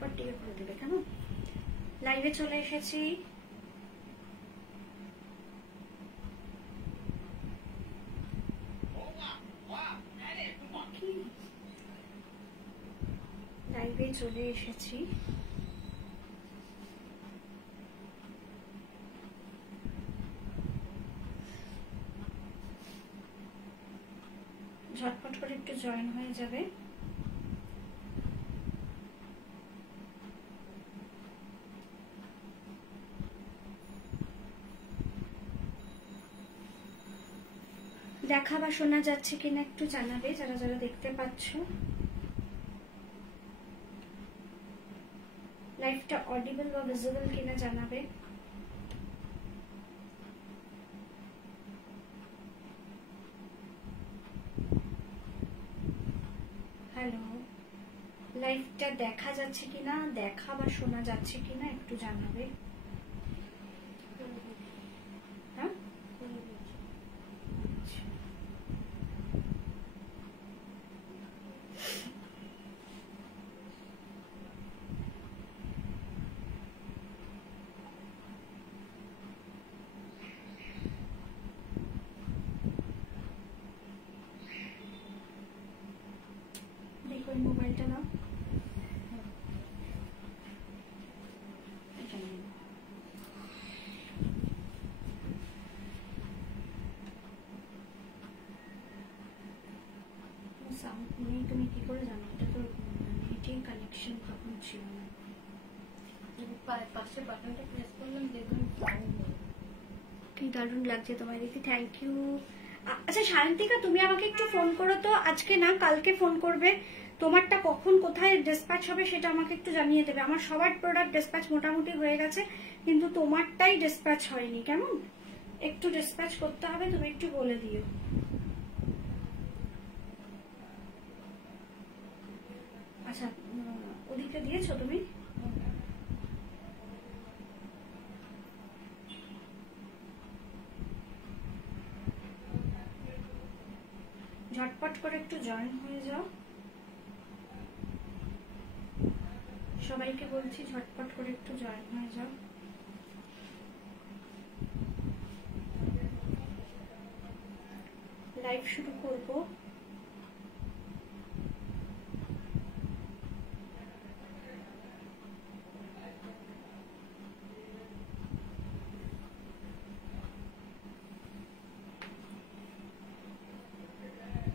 ঝটপট টিকে করে দেবে কেমন। লাইভে চলে এসেছি, লাইভে চলে এসেছি। ঝটপট করে একটু জয়েন হয়ে যাবে। দেখা বা শোনা যাচ্ছে কিনা একটু জানাবে যারা যারা দেখতে পাচ্ছ। লাইভটা অডিবল বা ভিজিবল কিনা জানাবে। হ্যালো, লাইভটা দেখা যাচ্ছে কিনা, দেখা বা শোনা যাচ্ছে কিনা একটু জানাবে। হ্যাঁ, দেখো মোবাইলটা নাও। তুমি কি করে জানো? এটা তো নেটের কানেকশন তখন ছিল না। পাশে বাটনটা প্রেস করলাম, দেখুন কি দারুণ লাগছে তোমায় দেখি, থ্যাংক ইউ। আচ্ছা শান্তিকা, তুমি আমাকে একটু ফোন করো তো, আজকে না কালকে ফোন করবে। তোমারটা কখন কোথায় ডিসপ্যাচ হবে সেটা আমাকে একটু জানিয়ে দেবে। আমার সবার প্রোডাক্ট ডিসপ্যাচ মোটামুটি হয়ে গেছে, কিন্তু তোমারটাই ডিসপ্যাচ হয়নি। কেমন, একটু ডিসপ্যাচ করতে হবে, তুমি একটু বলে দিও। আচ্ছা, ওদিকে দিয়েছো তুমি? ঝটপট করে একটু জয়েন হয়ে যাও। সবাইকে বলছি ঝটপট করে একটু জয়েন হয়ে যাও। লাইভ শুরু করব।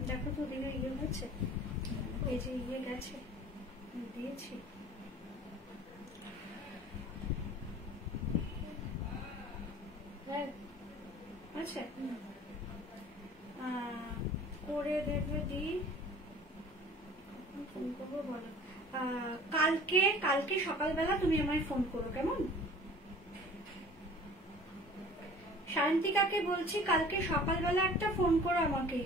দেখো তো ওদিকে ইয়ে হয়েছে, এই যে ইয়ে গেছে দিয়েছি। আচ্ছা, করে দেবে দি। ফোন করবো বলো। কালকে সকালবেলা তুমি আমায় ফোন করো কেমন। শান্তিকাকে বলছি কালকে সকালবেলা একটা ফোন করো আমাকে।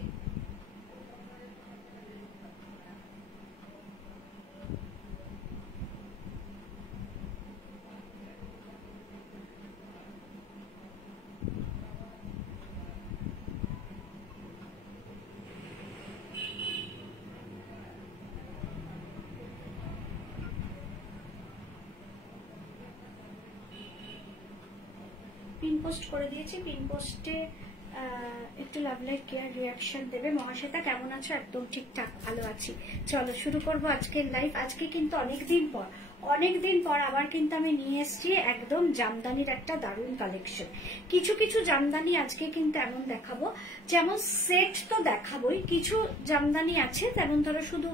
পিন পোস্ট করে দিয়েছি, পিন পোস্টে একটু লাভ লাইক কেয়ার রিয়াকশন দেবে। মহাশ্বেতা কেমন আছো? একদম ঠিকঠাক ভালো আছি। চলো শুরু করবো আজকের লাইভ। আজকে কিন্তু অনেকদিন পর আবার কিন্তু আমি নিয়ে এসেছি একদম জামদানির একটা দারুণ কালেকশন। কিছু কিছু জামদানি আজকে কিন্তু এমন দেখাবো, যেমন সেট তো দেখাবোই, কিছু জামদানি আছে যেমন ধরো শুধু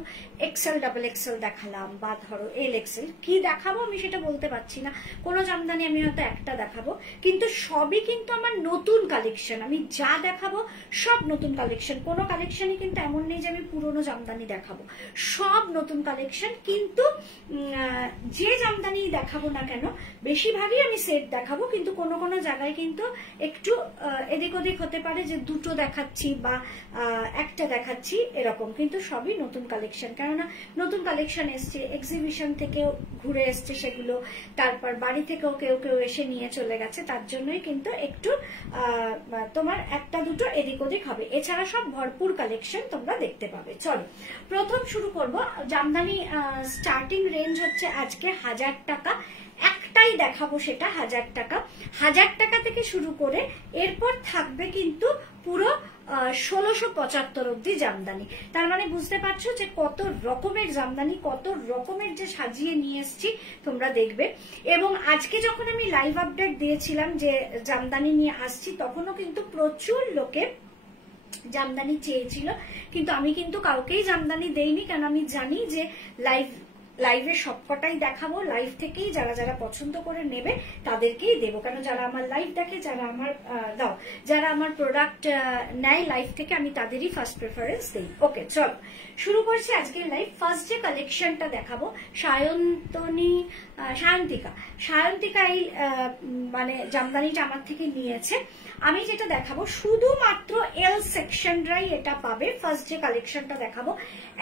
এক্সেল ডাবল এক্সেল দেখালাম, বা ধরো এল এক্সেল, কি দেখাবো আমি সেটা বলতে পারছি না। কোনো জামদানি আমি হয়তো একটা দেখাবো, কিন্তু সবই কিন্তু আমার নতুন কালেকশন। আমি যা দেখাবো সব নতুন কালেকশন, কোনো কালেকশনই কিন্তু এমন নেই যে আমি পুরনো জামদানি দেখাবো, সব নতুন কালেকশন। কিন্তু যে জামদানি দেখাবো না কেন বেশিরভাগই আমি সেট দেখাবো, কিন্তু কোনো কোনো জায়গায় কিন্তু একটু এদিক ওদিক হতে পারে, যে দুটো দেখাচ্ছি বা একটা দেখাচ্ছি এরকম, কিন্তু সবই নতুন কালেকশন। কেননা নতুন কালেকশন এসছে, এক্সিবিশন থেকেও ঘুরে এসছে সেগুলো, তারপর বাড়ি থেকেও কেউ কেউ এসে নিয়ে চলে গেছে, তার জন্যই কিন্তু একটু তোমার একটা দুটো এদিক ওদিক হবে। এছাড়া সব ভরপুর কালেকশন তোমরা দেখতে পাবে। চলো প্রথম শুরু করব। জামদানি স্টার্টিং রেঞ্জ হচ্ছে আজকে 1000 টাকা, একটাই দেখাবো সেটা 1000 টাকা। 1000 টাকা থেকে শুরু করে এরপর থাকবে কিন্তু পুরো 1675 অব্দি জামদানি। তার মানে বুঝতে পারছো যে কত রকমের জামদানি, কত রকমের যে সাজিয়ে নিয়ে এসছি তোমরা দেখবে। এবং আজকে যখন আমি লাইভ আপডেট দিয়েছিলাম যে জামদানি নিয়ে আসছি, তখনও কিন্তু প্রচুর লোকে জামদানি চেয়েছিল, কিন্তু আমি কিন্তু কাউকেই জামদানি দেইনি, কারণ আমি জানি যে লাইভে সবকটাই দেখাবো, লাইভ থেকেই যারা যারা পছন্দ করে নেবে তাদেরকেই দেবো, কারণ যারা আমার লাইভ দেখে, যারা আমার প্রোডাক্ট নেয় লাইভ থেকে, আমি তাদেরই ফার্স্ট প্রেফারেন্স দিই। ওকে, চলো শুরু করছি আজকের লাইভ। ফার্স্ট যে কালেকশনটা দেখাবো, সায়ন্তিকা এই মানে জামদানিটা আমার থেকে নিয়েছে। আমি যেটা দেখাবো শুধুমাত্র এল সেকশনরাই এটা পাবে। ফার্স্ট যে কালেকশনটা দেখাবো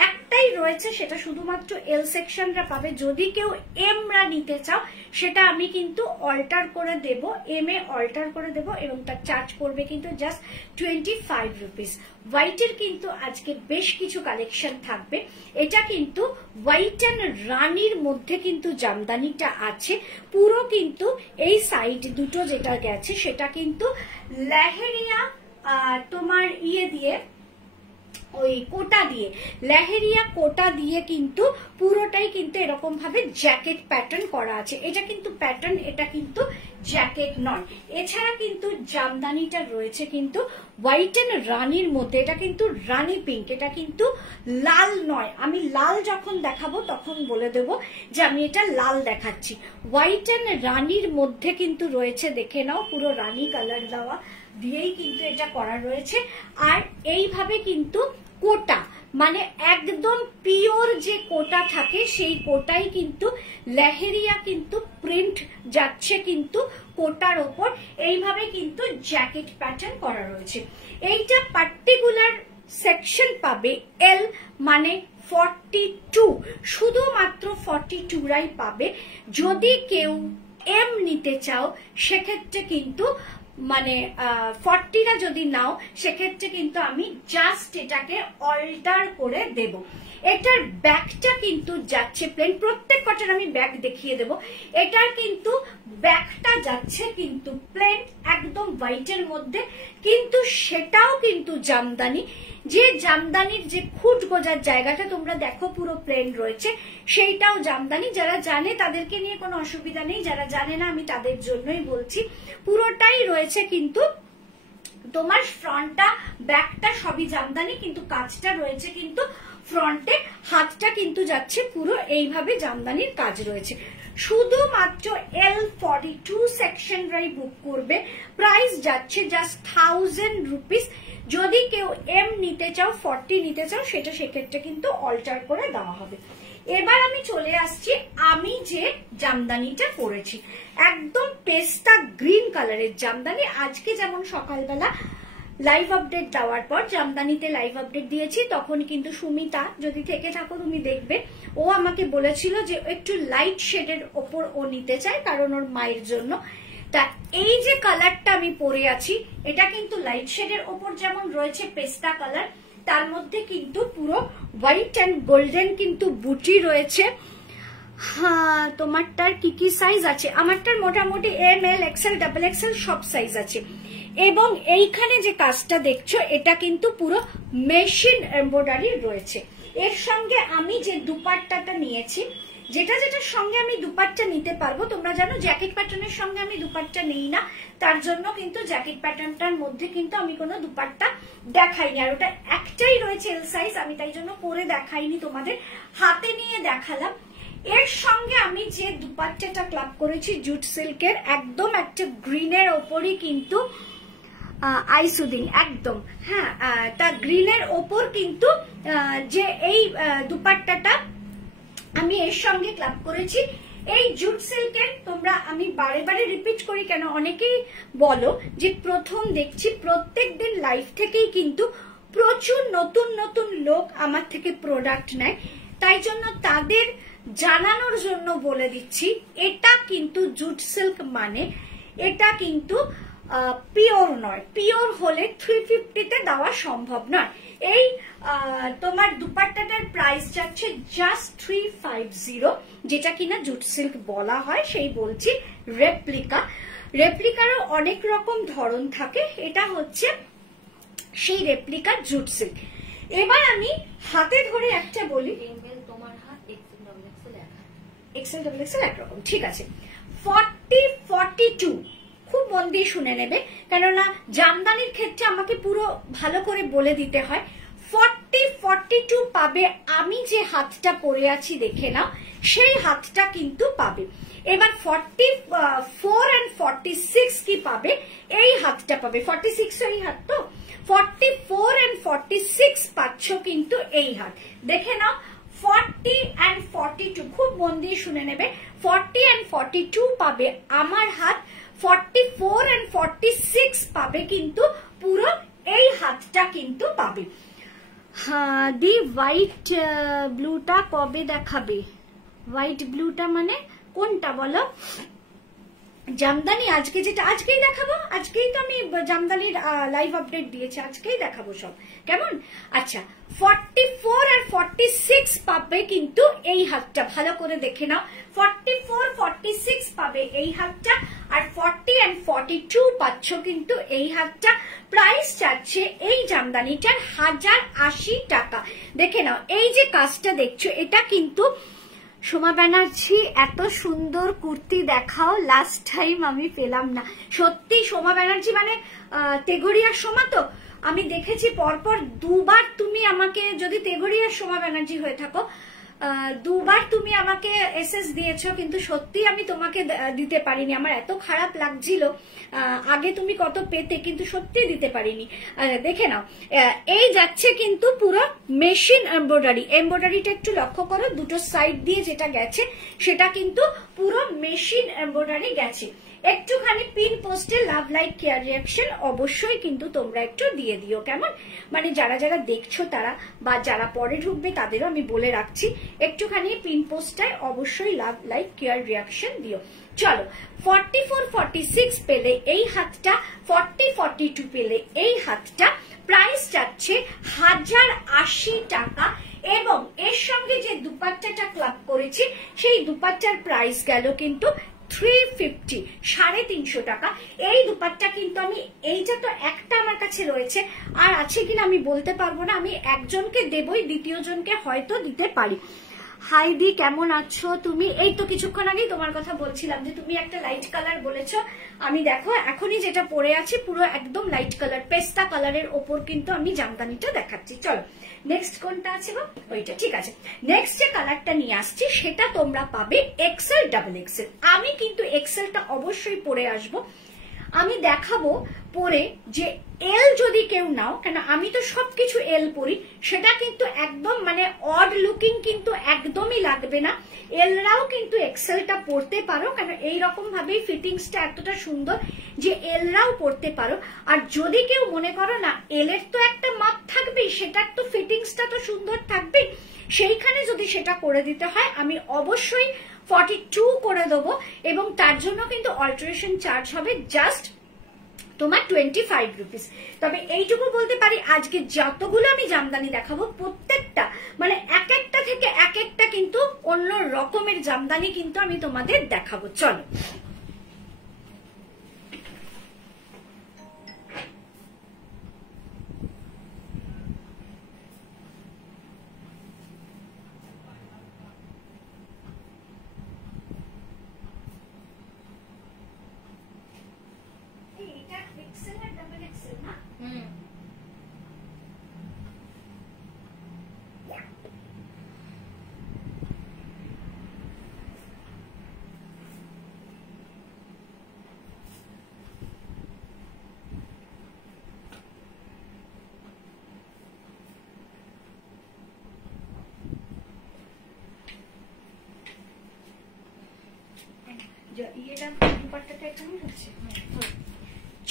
একটাই রয়েছে, সেটা শুধুমাত্র এল সেকশনরা পাবে। যদি কেউ এম রা নিতে চাও সেটা আমি কিন্তু অল্টার করে দেব, এম এ অল্টার করে দেব, এবং তার চার্জ পড়বে কিন্তু জাস্ট 25 রুপিস। হোয়াইটের কিন্তু আজকে বেশ কিছু কালেকশন থাকবে। এটা কিন্তু হোয়াইট অ্যান্ড রানির মধ্যে কিন্তু জামদানিটা আছে পুরো, কিন্তু এই সাইড দুটো যেটা গেছে সেটা কিন্তু লেহেরিয়া তোমার দিয়ে ওই কোটা দিয়ে, লেহেরিয়া কোটা দিয়ে কিন্তু পুরোটাই কিন্তু এরকম ভাবে জ্যাকেট প্যাটার্ন করা আছে। এটা কিন্তু প্যাটার্ন, এটা কিন্তু জ্যাকেট নয়। এছাড়া কিন্তু জামদানিটা রয়েছে কিন্তু হোয়াইট এন্ড রানির মধ্যে। এটা কিন্তু রানি পিঙ্ক, এটা কিন্তু লাল নয়। আমি লাল যখন দেখাবো তখন বলে দেব যে আমি এটা লাল দেখাচ্ছি। হোয়াইট এন্ড রানির মধ্যে কিন্তু রয়েছে, দেখে নাও, পুরো রানি কালার দেওয়া দিয়েই কিন্তু এটা করা রয়েছে। আর এইভাবে কিন্তু কোটা, মানে একদম পিওর যে কোটা থাকে সেই কোটাই কিন্তু লেহেরিয়া কিন্তু প্রিন্ট যাচ্ছে কিন্তু কোটার ওপর। এইভাবে কিন্তু জ্যাকেট প্যাটার্ন করা রয়েছে। এইটা পার্টিকুলার সেকশন পাবে এল, মানে 42, শুধুমাত্র 42 রাই পাবে। যদি কেউ এম নিতে চাও সেক্ষেত্রে কিন্তু মানে 40টা যদি নাও সেক্ষেত্রে কিন্তু আমি জাস্ট এটাকে অল্টার করে দেব। এটার ব্যাকটা কিন্তু যাচ্ছে প্লেন, প্রত্যেক কটার আমি ব্যাক দেখিয়ে দেব। এটার কিন্তু ব্যাকটা যাচ্ছে কিন্তু প্লেন একদম হোয়াইটের মধ্যে, কিন্তু সেটাও কিন্তু জামদানি। যে জামদানির যে খুঁট গোজার জায়গাটা তোমরা দেখো পুরো প্লেন রয়েছে, সেইটাও জামদানি। যারা জানে তাদেরকে নিয়ে কোনো অসুবিধা নেই, যারা জানে না আমি তাদের জন্যই বলছি। পুরোটাই রয়েছে কিন্তু তোমার ফ্রন্টটা ব্যাকটা সবই জামদানি, কিন্তু কাজটা রয়েছে কিন্তু ফ্রন্টে, হাতটা কিন্তু যাচ্ছে পুরো এইভাবে জামদানির কাজ রয়েছে। শুধুমাত্র L42 সেকশনরাই বুক করবে, প্রাইস যাচ্ছে জাস্ট 1000 রুপিস। যদি কেউ এম নিতে চাও, 40 নিতে চাও, সেটা সেক্ষেত্রে কিন্তু অল্টার করে দেওয়া হবে। এবার আমি চলে আসছি আমি যে জামদানিটা পরেছি, একদম পেস্তা গ্রিন কালারের জামদানি। আজকে যেমন সকালবেলা লাইভ আপডেট দেওয়ার পর জামদানিতে লাইভ আপডেট দিয়েছি, তখন কিন্তু সুমিতা, যদি থেকে থাকো তুমি দেখবে, ও আমাকে বলেছিল যে একটু লাইট শেডের ওপর ও নিতে চায়, কারণ ওর মায়ের জন্য। তা এই যে কালারটা আমি পরে আছি এটা কিন্তু লাইট শেডের ওপর যেমন রয়েছে পেস্তা কালার, তার মধ্যে কিন্তু পুরো হোয়াইট অ্যান্ড গোল্ডেন কিন্তু বুটি রয়েছে। হ্যাঁ, তোমারটার কি কি সাইজ আছে? আমারটার মোটামুটি M, L, XL, double Excel সব সাইজ আছে। এবং এইখানে যে কাজটা দেখছো এটা কিন্তু পুরো মেশিন এমব্রয়ডারি রয়েছে। এর সঙ্গে আমি যে দুপাট্টাটা নিয়েছি, যেটার সঙ্গে আমি দুপাট্টা নিতে পারবো, তোমরা জানো জ্যাকেট প্যাটার্নের সঙ্গে আমি দুপাট্টা নেই না, তার জন্য কিন্তু জ্যাকেট প্যাটার্নটার মধ্যে কিন্তু আমি কোনো দুপাট্টা দেখাইনি। আর ওটা একটাই রয়েছে এল সাইজ, আমি তাই জন্য পরে দেখাইনি, তোমাদের হাতে নিয়ে দেখালাম। এর সঙ্গে আমি যে দুপাট্টাটা ক্লাব করেছি জুট সিল্কের, একদম একটা গ্রিনের ওপরই কিন্তু আই সুদিং, একদম হ্যাঁ, তা গ্রিনের ওপর কিন্তু যে এই দুপাট্টাটা আমি এর সঙ্গে ক্লাব করেছি। এই জুট সিল্কের, তোমরা, আমি বারে বারে রিপিট করি কেন, অনেকেই বলো যে প্রথম দেখছি, প্রত্যেক দিন লাইভ থেকেই কিন্তু প্রচুর নতুন নতুন লোক আমার থেকে প্রোডাক্ট নেয়, তাই জন্য তাদের জানানোর জন্য বলে দিচ্ছি, এটা কিন্তু জুট সিল্ক, মানে এটা কিন্তু পিওর নয়, পিওর হলে 350-তে দেওয়া সম্ভব নয়। এই তোমার দুপাট্টাটার প্রাইস যাচ্ছে জাস্ট 350, যেটা কিনা জুট সিল্ক বলা হয়, সেই বলছি রেপ্লিকা। রেপ্লিকারও অনেক রকম ধরন থাকে, এটা হচ্ছে সেই রেপ্লিকার জুট সিল্ক। এবার আমি হাতে ধরে একটা বলি, তোমার হাত এক্সেল ডাবল এক্সেল একরকম, ঠিক আছে। 40-42 খুব মন দিয়ে শুনে নেবে, কেননা জামদানির ক্ষেত্রে আমাকে পুরো ভালো করে বলে দিতে হয়। 40-42 পাবে, আমি যে হাতটা পরে আছি দেখে নাও, সেই হাতটা কিন্তু পাবে। এবার 44 and 46 কি পাবে, এই হাতটা পাবে। 46 এই হাত তো, 44 and 46 পাচ্ছ কিন্তু এই হাত, দেখে নাও। 40 and 42 খুব মন দিয়ে শুনে নেবে, 40 and 42 পাবে আমার হাত, 44 and 46 পাবে কিন্তু পুরো এই হাতটা কিন্তু পাবে। হ্যাঁ, দি হোয়াইট ব্লুটা কবে দেখাবে? হোয়াইট ব্লুটা মানে কোনটা বলো? জামদানি আজকে, যেটা আজকেই দেখাবো, আজকেই তো আমি জামদানির লাইভ আপডেট দিয়েছি, আজকেই দেখাবো সব, কেমন? আচ্ছা, 44 আর 46 পাবে কিন্তু এই হাতটা, ভালো করে দেখে নাও। 44-46 পাবে এই হাতটা, আর 40 and 42 পাচ্ছ কিন্তু এই হাতটা। প্রাইস চাচ্ছে এই জামদানিটার 1080 টাকা। দেখে নাও, এই যে কাজটা দেখছো, এটা কিন্তু সোমা ব্যানার্জি এত সুন্দর কুর্তি দেখাও, লাস্ট টাইম আমি পেলাম না। সত্যি সোমা ব্যানার্জি মানে তেঘরিয়ার সোমা তো, আমি দেখেছি পরপর দুবার তুমি আমাকে, যদি তেঘরিয়ার সোমা ব্যানার্জি হয়ে থাকো, দুবার তুমি আমাকে এসএস দিয়েছো, কিন্তু সত্যি আমি তোমাকে দিতে পারিনি, আমার এত খারাপ লাগছিল। আগে তুমি কত পেতে, কিন্তু সত্যি দিতে পারিনি। দেখে নাও, এই যাচ্ছে কিন্তু পুরো মেশিন এমব্রয়ডারি। এমব্রয়ডারিটা একটু লক্ষ্য করো, দুটো সাইড দিয়ে যেটা গেছে সেটা কিন্তু পুরো মেশিন এমব্রয়ডারি গেছে। একটুখানি পিন পোস্টে লাভ লাইক কেয়ার রিয়াকশন অবশ্যই কিন্তু তোমরা একটু দিয়ে দিও, কেমন? মানে যারা যারা দেখছো তারা, বা যারা পরে ঢুকবে তাদেরও আমি বলে রাখছি, একটুখানি পিন পোস্টটায় অবশ্যই লাভ লাইক কেয়ার রিয়াকশন দিও। চলো, 44-46 পেলে এই হাতটা, 40-42 পেলে এই হাতটা। প্রাইস যাচ্ছে 1080 টাকা, এবং এর সঙ্গে যে দুপাট্টাটা ক্লাব করেছি সেই দুপাট্টার প্রাইস গেল কিন্তু 350, 350 টাকা। এই দুপাট্টা কিন্তু আমি, এইটা তো একটা আমার কাছে রয়েছে, আর আছে কিনা আমি বলতে পারবো না, আমি একজনকে দেবই, দ্বিতীয় জনকে হয়তো দিতে পারি। হাই দি, কেমন আছো তুমি? এই তো কিছুক্ষণ আগেই তোমার কথা বলছিলাম যে তুমি একটা লাইট কালার বলেছো, আমি দেখো এখনই যেটা পরে আছি পুরো একদম লাইট কালার, পেস্তা কালারের ওপর কিন্তু আমি জামদানিটা দেখাচ্ছি। চলো, নেক্সট কোনটা আছে গো? ওইটা, ঠিক আছে। নেক্সট যে কালারটা নিয়ে আসছি সেটা তোমরা পাবে এক্সেল ডাবল এক্সেল। আমি কিন্তু এক্সেলটা অবশ্যই পরে আসবো, আমি দেখাবো পরে যে এল যদি কেউ নাও, কেন আমি তো সবকিছু এল পরি, সেটা কিন্তু একদম মানে অড লুকিং কিন্তু একদমই লাগবে না। এলরাও কিন্তু এক্সেলটা পরতে পারো, কেন এইরকম ভাবেই ফিটিংসটা এতটা সুন্দর যে এলরাও পরতে পারো। আর যদি কেউ মনে করো না এল এর তো একটা মাপ থাকবেই, সেটার তো ফিটিংসটা তো সুন্দর থাকবেই, সেইখানে যদি সেটা করে দিতে হয় আমি অবশ্যই 42 করে দেবো, এবং তার জন্য কিন্তু অল্টারেশন চার্জ হবে জাস্ট তোমার 25 রুপিস। তবে এইটুকু বলতে পারি, আজকে যতগুলো আমি জামদানি দেখাবো প্রত্যেকটা মানে এক একটা থেকে এক একটা কিন্তু অন্য রকমের জামদানি কিন্তু আমি তোমাদের দেখাবো। চলো,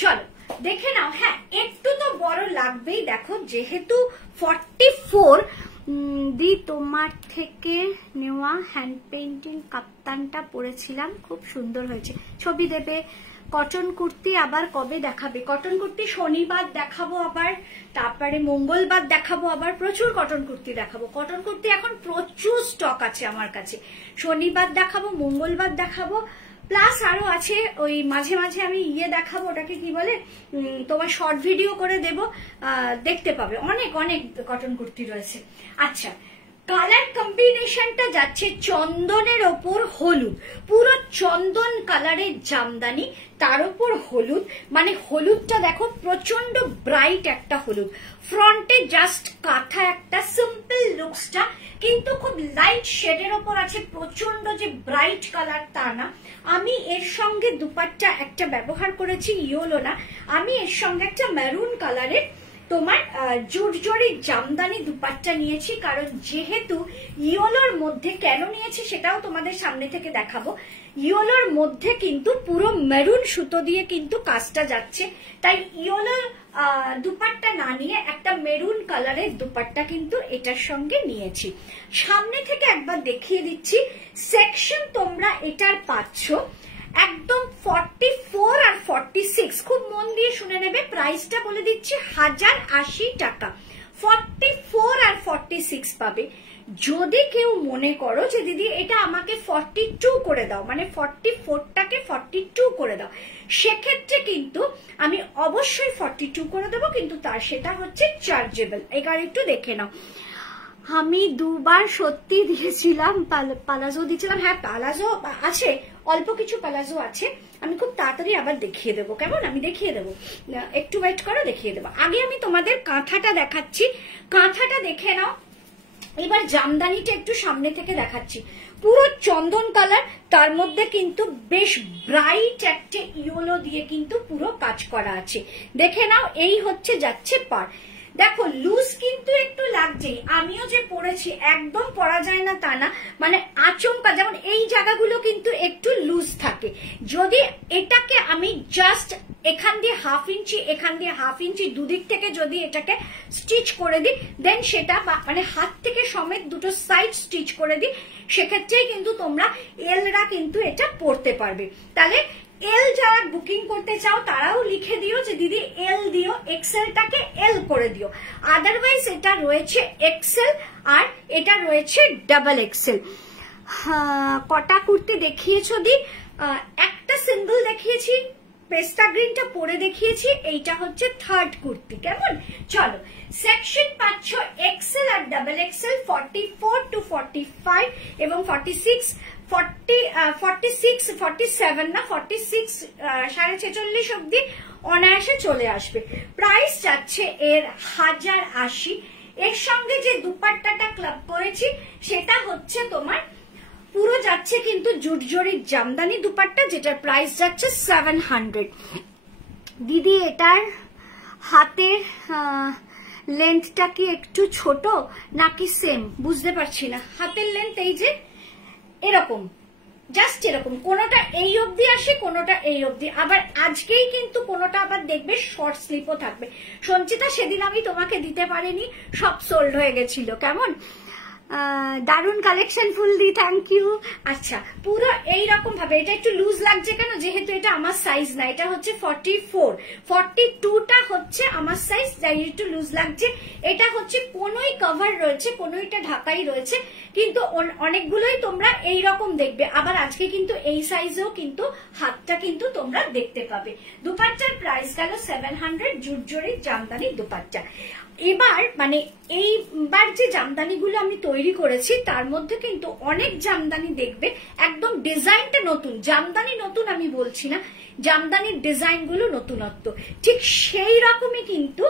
চলো দেখে নাও। হ্যাঁ, একটু তো বড় লাগবেই, দেখো যেহেতু 44 দি তোমার থেকে নেওয়া হ্যান্ড পেইন্টিং কাপ্তানটা পরেছিলাম, খুব সুন্দর হয়েছে, ছবি দেবে কটন কুর্তি আবার কবে দেখাবে? কটন কুর্তি শনিবার দেখাবো আবার, তারপরে মঙ্গলবার দেখাবো আবার, প্রচুর কটন কুর্তি দেখাবো। কটন কুর্তি এখন প্রচুর স্টক আছে আমার কাছে। শনিবার দেখাবো, মঙ্গলবার দেখাবো, প্লাস আরো আছে ওই মাঝে মাঝে আমি দেখাবো, ওটাকে কি বলে, তোমার শর্ট ভিডিও করে দেব, দেখতে পাবে। অনেক অনেক কটন কুর্তি রয়েছে। আচ্ছা, কালার কম্বিনেশনটা যাচ্ছে চন্দনের ওপর হলুদ, পুরো চন্দন কালারের জামদানি, তার উপর হলুদ, মানে হলুদটা দেখো প্রচন্ড ব্রাইট একটা হলুদ। ফ্রন্টে জাস্ট কাঁথা একটা সিম্পল লুকসটা কিন্তু খুব লাইট শেডের ওপর আছে, প্রচন্ড যে ব্রাইট কালার তা না। আমি এর সঙ্গে দুপাট্টা একটা ব্যবহার করেছি, ইয়েলো না, আমি এর সঙ্গে একটা মেরুন কালারের তোমার জুটজরি জামদানি দুপাট্টা নিয়েছি, কারণ যেহেতু ইয়েলোর মধ্যে কেন নিয়েছি সেটাও তোমাদের সামনে থেকে দেখাবো। ইয়েলোর মধ্যে কিন্তু পুরো মেরুন সুতো দিয়ে কিন্তু কাজটা যাচ্ছে, তাই ইয়েলোর দুপাট্টা না নিয়ে একটা মেরুন কালারের দুপাট্টা কিন্তু এটার সঙ্গে নিয়েছি। সামনে থেকে একবার দেখিয়ে দিচ্ছি, সেকশন তোমরা এটার পাচ্ছ একদম 44 আর 46, খুব মন দিয়ে শুনে নেবে। প্রাইসটা বলে দিচ্ছি 1080 টাকা, 44 আর 46 পাবে। যদি কেউ মনে করো যে দিদি এটা আমাকে 42 করে দাও, মানে 44টাকে 42 করে দাও, সেক্ষেত্রে কিন্তু আমি অবশ্যই 42 করে দেবো, কিন্তু তার সেটা হচ্ছে চার্জেবল। এবার একটু দেখে নাও, আমি দুবার সত্যি দিয়েছিলাম, পালাজো দিয়েছিলাম। হ্যাঁ পালাজো আছে, অল্প কিছু পালাজো আছে, আমি খুব তাড়াতাড়ি আবার দেখিয়ে দেবো, কেমন? আমি দেখিয়ে দেবো, একটু ওয়েট করো, দেখিয়ে দেবো। আগে আমি তোমাদের কাঁথাটা দেখাচ্ছি, কাঁথাটা দেখে নাও। এবার জামদানিটা একটু সামনে থেকে দেখাচ্ছি, পুরো চন্দন কালার, তার মধ্যে কিন্তু বেশ ব্রাইট একটা ইয়েলো দিয়ে কিন্তু পুরো কাজ করা আছে। দেখে নাও, এই হচ্ছে যাচ্ছে পার। দেখো লুজ কিন্তু একটু লাগছেই, আমিও যে পরেছি একদম পরা যায় না তা না, মানে আচমকা যেমন এই জায়গাগুলো কিন্তু একটু লুজ থাকে। যদি এটাকে আমি জাস্ট এখান দিয়ে হাফ ইঞ্চি, এখান দিয়ে হাফ ইঞ্চি, দুদিক থেকে যদি এটাকে স্টিচ করে দিই, দেন সেটা মানে হাত থেকে সমেত দুটো সাইড স্টিচ করে দিই, সেক্ষেত্রেই কিন্তু তোমরা এলরা কিন্তু এটা পরতে পারবে। তাহলে এল যারা বুকিং করতে চাও তারাও লিখে দিও যে দিদি এল দিও, এক্সেলটাকে এল করে দিও। আদারওয়াইজ এটা রয়েছে এক্সেল আর এটা রয়েছে ডাবল এক্সেল। কটা কুর্তি দেখিয়েছো দি? একটা সিঙ্গেল দেখিয়েছি, পেস্তা গ্রিনটা পরে দেখিয়েছি, এইটা হচ্ছে থার্ড কুর্তি। কেমন? চলো, সেকশন পাচ্ছ এক্সেল আর ডাবল এক্সেল 44 to 45 এবং 46, 47 না 46, 46.5 অব্দি অনায়াসে চলে আসবে। প্রাইস যাচ্ছে এর 1080। এর সঙ্গে যে দুপাট্টাটা ক্লাব করেছি সেটা হচ্ছে তোমার পুরো যাচ্ছে কিন্তু জুটজরির জামদানি দুপাট্টা, যেটার প্রাইস যাচ্ছে 700। দিদি এটার হাতের লেন্থটা কি একটু ছোট নাকি সেম? বুঝতে পারছি না। হাতের লেন্থ এই যে এরকম, জাস্ট এরকম, কোনোটা এই অবধি আসে, কোনোটা এই অবধি। আবার আজকেই কিন্তু কোনোটা আবার দেখবে শর্ট স্লিপও থাকবে। সঞ্চিতা সেদিন আমি তোমাকে দিতে পারিনি, সব সোল্ড হয়ে গেছিল। কেমন? দারুন কালেকশন ফুলদি, থ্যাংক ইউ। আচ্ছা, পুরো এইরকম ভাবে, এটা একটু লুজ লাগছে কেন? যেহেতু এটা আমার সাইজ না, এটা হচ্ছে 44, 42টা হচ্ছে আমার সাইজ, তাই একটু লুজ লাগছে। এটা হচ্ছে কোনোই কভার রয়েছে, কোনোইটা ঢাকাই রয়েছে, কিন্তু অনেকগুলোই তোমরা এইরকম দেখবে। আবার আজকে কিন্তু এই সাইজেও কিন্তু হাতটা কিন্তু তোমরা দেখতে পাবে। দুপাট্টার প্রাইস গেল 700, জুটজরির জামদানি দুপাট্টা। এবার মানে এইবার যে জামদানিগুলো আমি তৈরি করেছি তার মধ্যে কিন্তু অনেক জামদানি দেখবে একদম ডিজাইনটা নতুন। জামদানি নতুন আমি বলছি না, জামদানির ডিজাইনগুলো নতুনত্ব। ঠিক সেই রকমই কিন্তু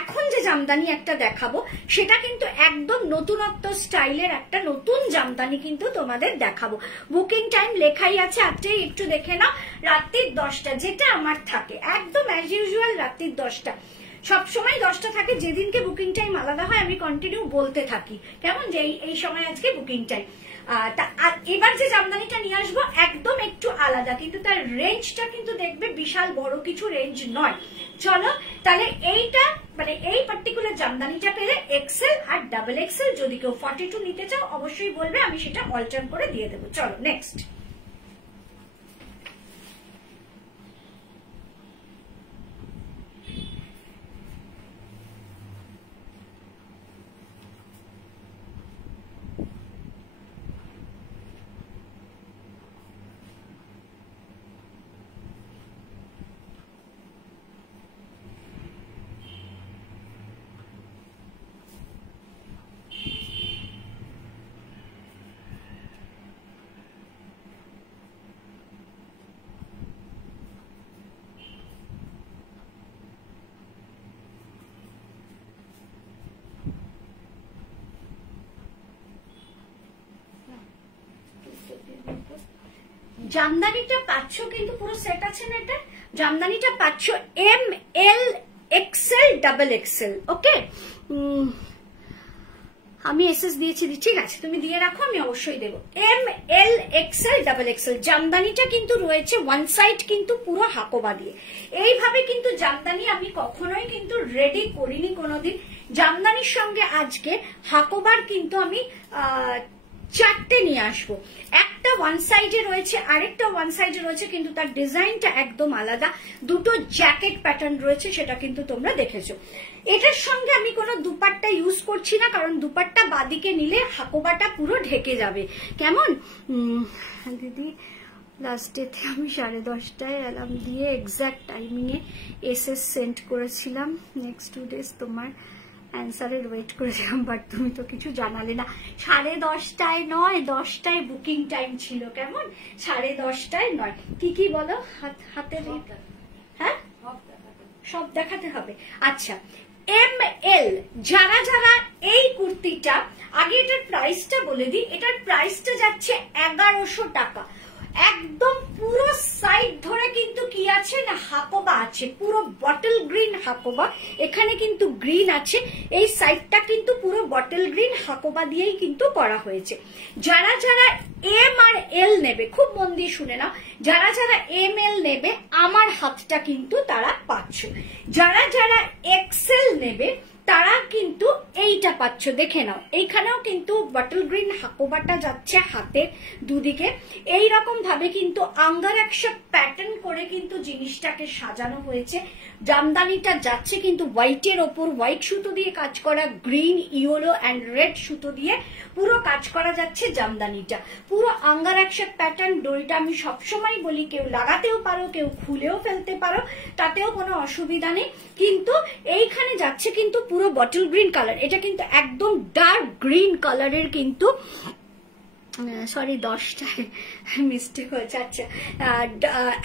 এখন যে জামদানি একটা দেখাবো সেটা কিন্তু একদম নতুনত্ব স্টাইলের একটা নতুন জামদানি কিন্তু তোমাদের দেখাবো। বুকিং টাইম লেখাই আছে, আজকেই একটু দেখে নাও, রাত্রির 10টা, যেটা আমার থাকে একদম অ্যাজ ইউজুয়াল রাত্রির 10টা। সবসময় 10টা থাকে, যেদিনকে বুকিং টাইম আলাদা হয় আমি কন্টিনিউ বলতে থাকি, কেমন যে এই সময় আজকে বুকিং টাইম। আর এবার যে জামদানিটা নিয়ে আসবো একদম একটু আলাদা, কিন্তু তার রেঞ্জটা কিন্তু দেখবে বিশাল বড় কিছু রেঞ্জ নয়। চলো তাহলে এইটা মানে এই পার্টিকুলার জামদানিটা পেলে এক্সেল আর ডাবল এক্সেল, যদি কেউ 42 নিতে চাও অবশ্যই বলবে, আমি সেটা অল্টার করে দিয়ে দেবো। চলো নেক্সট। জামদানিটা পাচ্ছ কিন্তু পুরো সেট আছে না, এটা জামদানিটা পাচ্ছ ML XL ডাবল XL। ওকে, আমি এসএস দিয়েছি, ঠিক আছে তুমি দিয়ে রাখো, আমি অবশ্যই দেবো। ML XL ডাবল XL জামদানিটা কিন্তু রয়েছে ওয়ান সাইড কিন্তু পুরো হাকোবা দিয়ে। এইভাবে কিন্তু জামদানি আমি কখনোই কিন্তু রেডি করিনি কোনোদিন। জামদানির সঙ্গে আজকে হাকোবার কিন্তু আমি 4টে নিয়ে আসবো। একটা ওয়ান সাইডে রয়েছে, আরেকটা ওয়ান সাইডে রয়েছে, কিন্তু তার ডিজাইনটা একদম আলাদা। দুটো জ্যাকেট প্যাটার্ন রয়েছে, সেটা কিন্তু তোমরা দেখেছো। এটার সঙ্গে আমি কোনো দুপাট্টা ইউজ করছি না, কারণ দুপাট্টা বাদিকে নিলে হাকোবাটা পুরো ঢেকে যাবে। কেমন দিদি, লাস্ট ডেতে আমি 10:30টায় অ্যালার্ম দিয়ে এক্সাক্ট টাইমিংয়ে এসএস সেন্ড করেছিলাম। নেক্সট 2 ডেজ তোমার অ্যান্সারের ওয়েট করেছিলাম, বাট তুমি তো কিছু জানালে না। 10:30টায় নয়, 10টায় বুকিং টাইম ছিল। কেমন 10:30টায় নয়, কি বলো, হাতের হ্যাঁ সব দেখাতে হবে। আচ্ছা, ML যারা যারা এই কুর্তিটা, আগে এটার প্রাইসটা বলে দিই, এটার প্রাইসটা যাচ্ছে 1100 টাকা। একদম পুরো সাইড ধরে কিন্তু কি আছে না হাকোবা আছে, পুরো বটল গ্রিন হাকোবা। এখানে কিন্তু গ্রিন আছে, এই সাইডটা কিন্তু পুরো বটল গ্রিন হাকোবা দিয়েই কিন্তু করা হয়েছে। যারা যারা M আর L নেবে, খুব মন দিয়ে শুনে নাও, যারা যারা ML নেবে আমার হাতটা কিন্তু তারা পাচ্ছ। যারা যারা XL নেবে তারা কিন্তু এইটা পাচ্ছ, দেখে নাও। এইখানেও কিন্তু বটল গ্রিন হাকোবাটা যাচ্ছে হাতের দুদিকে। এইরকম ভাবে কিন্তু আঙ্গার একশো প্যাটার্ন করে কিন্তু জিনিসটাকে সাজানো হয়েছে। জামদানিটা যাচ্ছে কিন্তু হোয়াইটের ওপর হোয়াইট সুতো দিয়ে কাজ করা, গ্রিন, ইয়েলো অ্যান্ড রেড সুতো দিয়ে পুরো কাজ করা যাচ্ছে জামদানিটা। পুরো আঙ্গার একশো প্যাটার্ন। দড়িটা আমি সবসময় বলি, কেউ লাগাতেও পারো, কেউ খুলেও ফেলতে পারো, তাতেও কোনো অসুবিধা নেই। কিন্তু এইখানে যাচ্ছে কিন্তু পুরো বটল গ্রিন কালার। এটা কিন্তু একদম ডার্ক গ্রিন কালারের কিন্তু, সরি 10টায় মিস্টেক হয়েছে। আচ্ছা,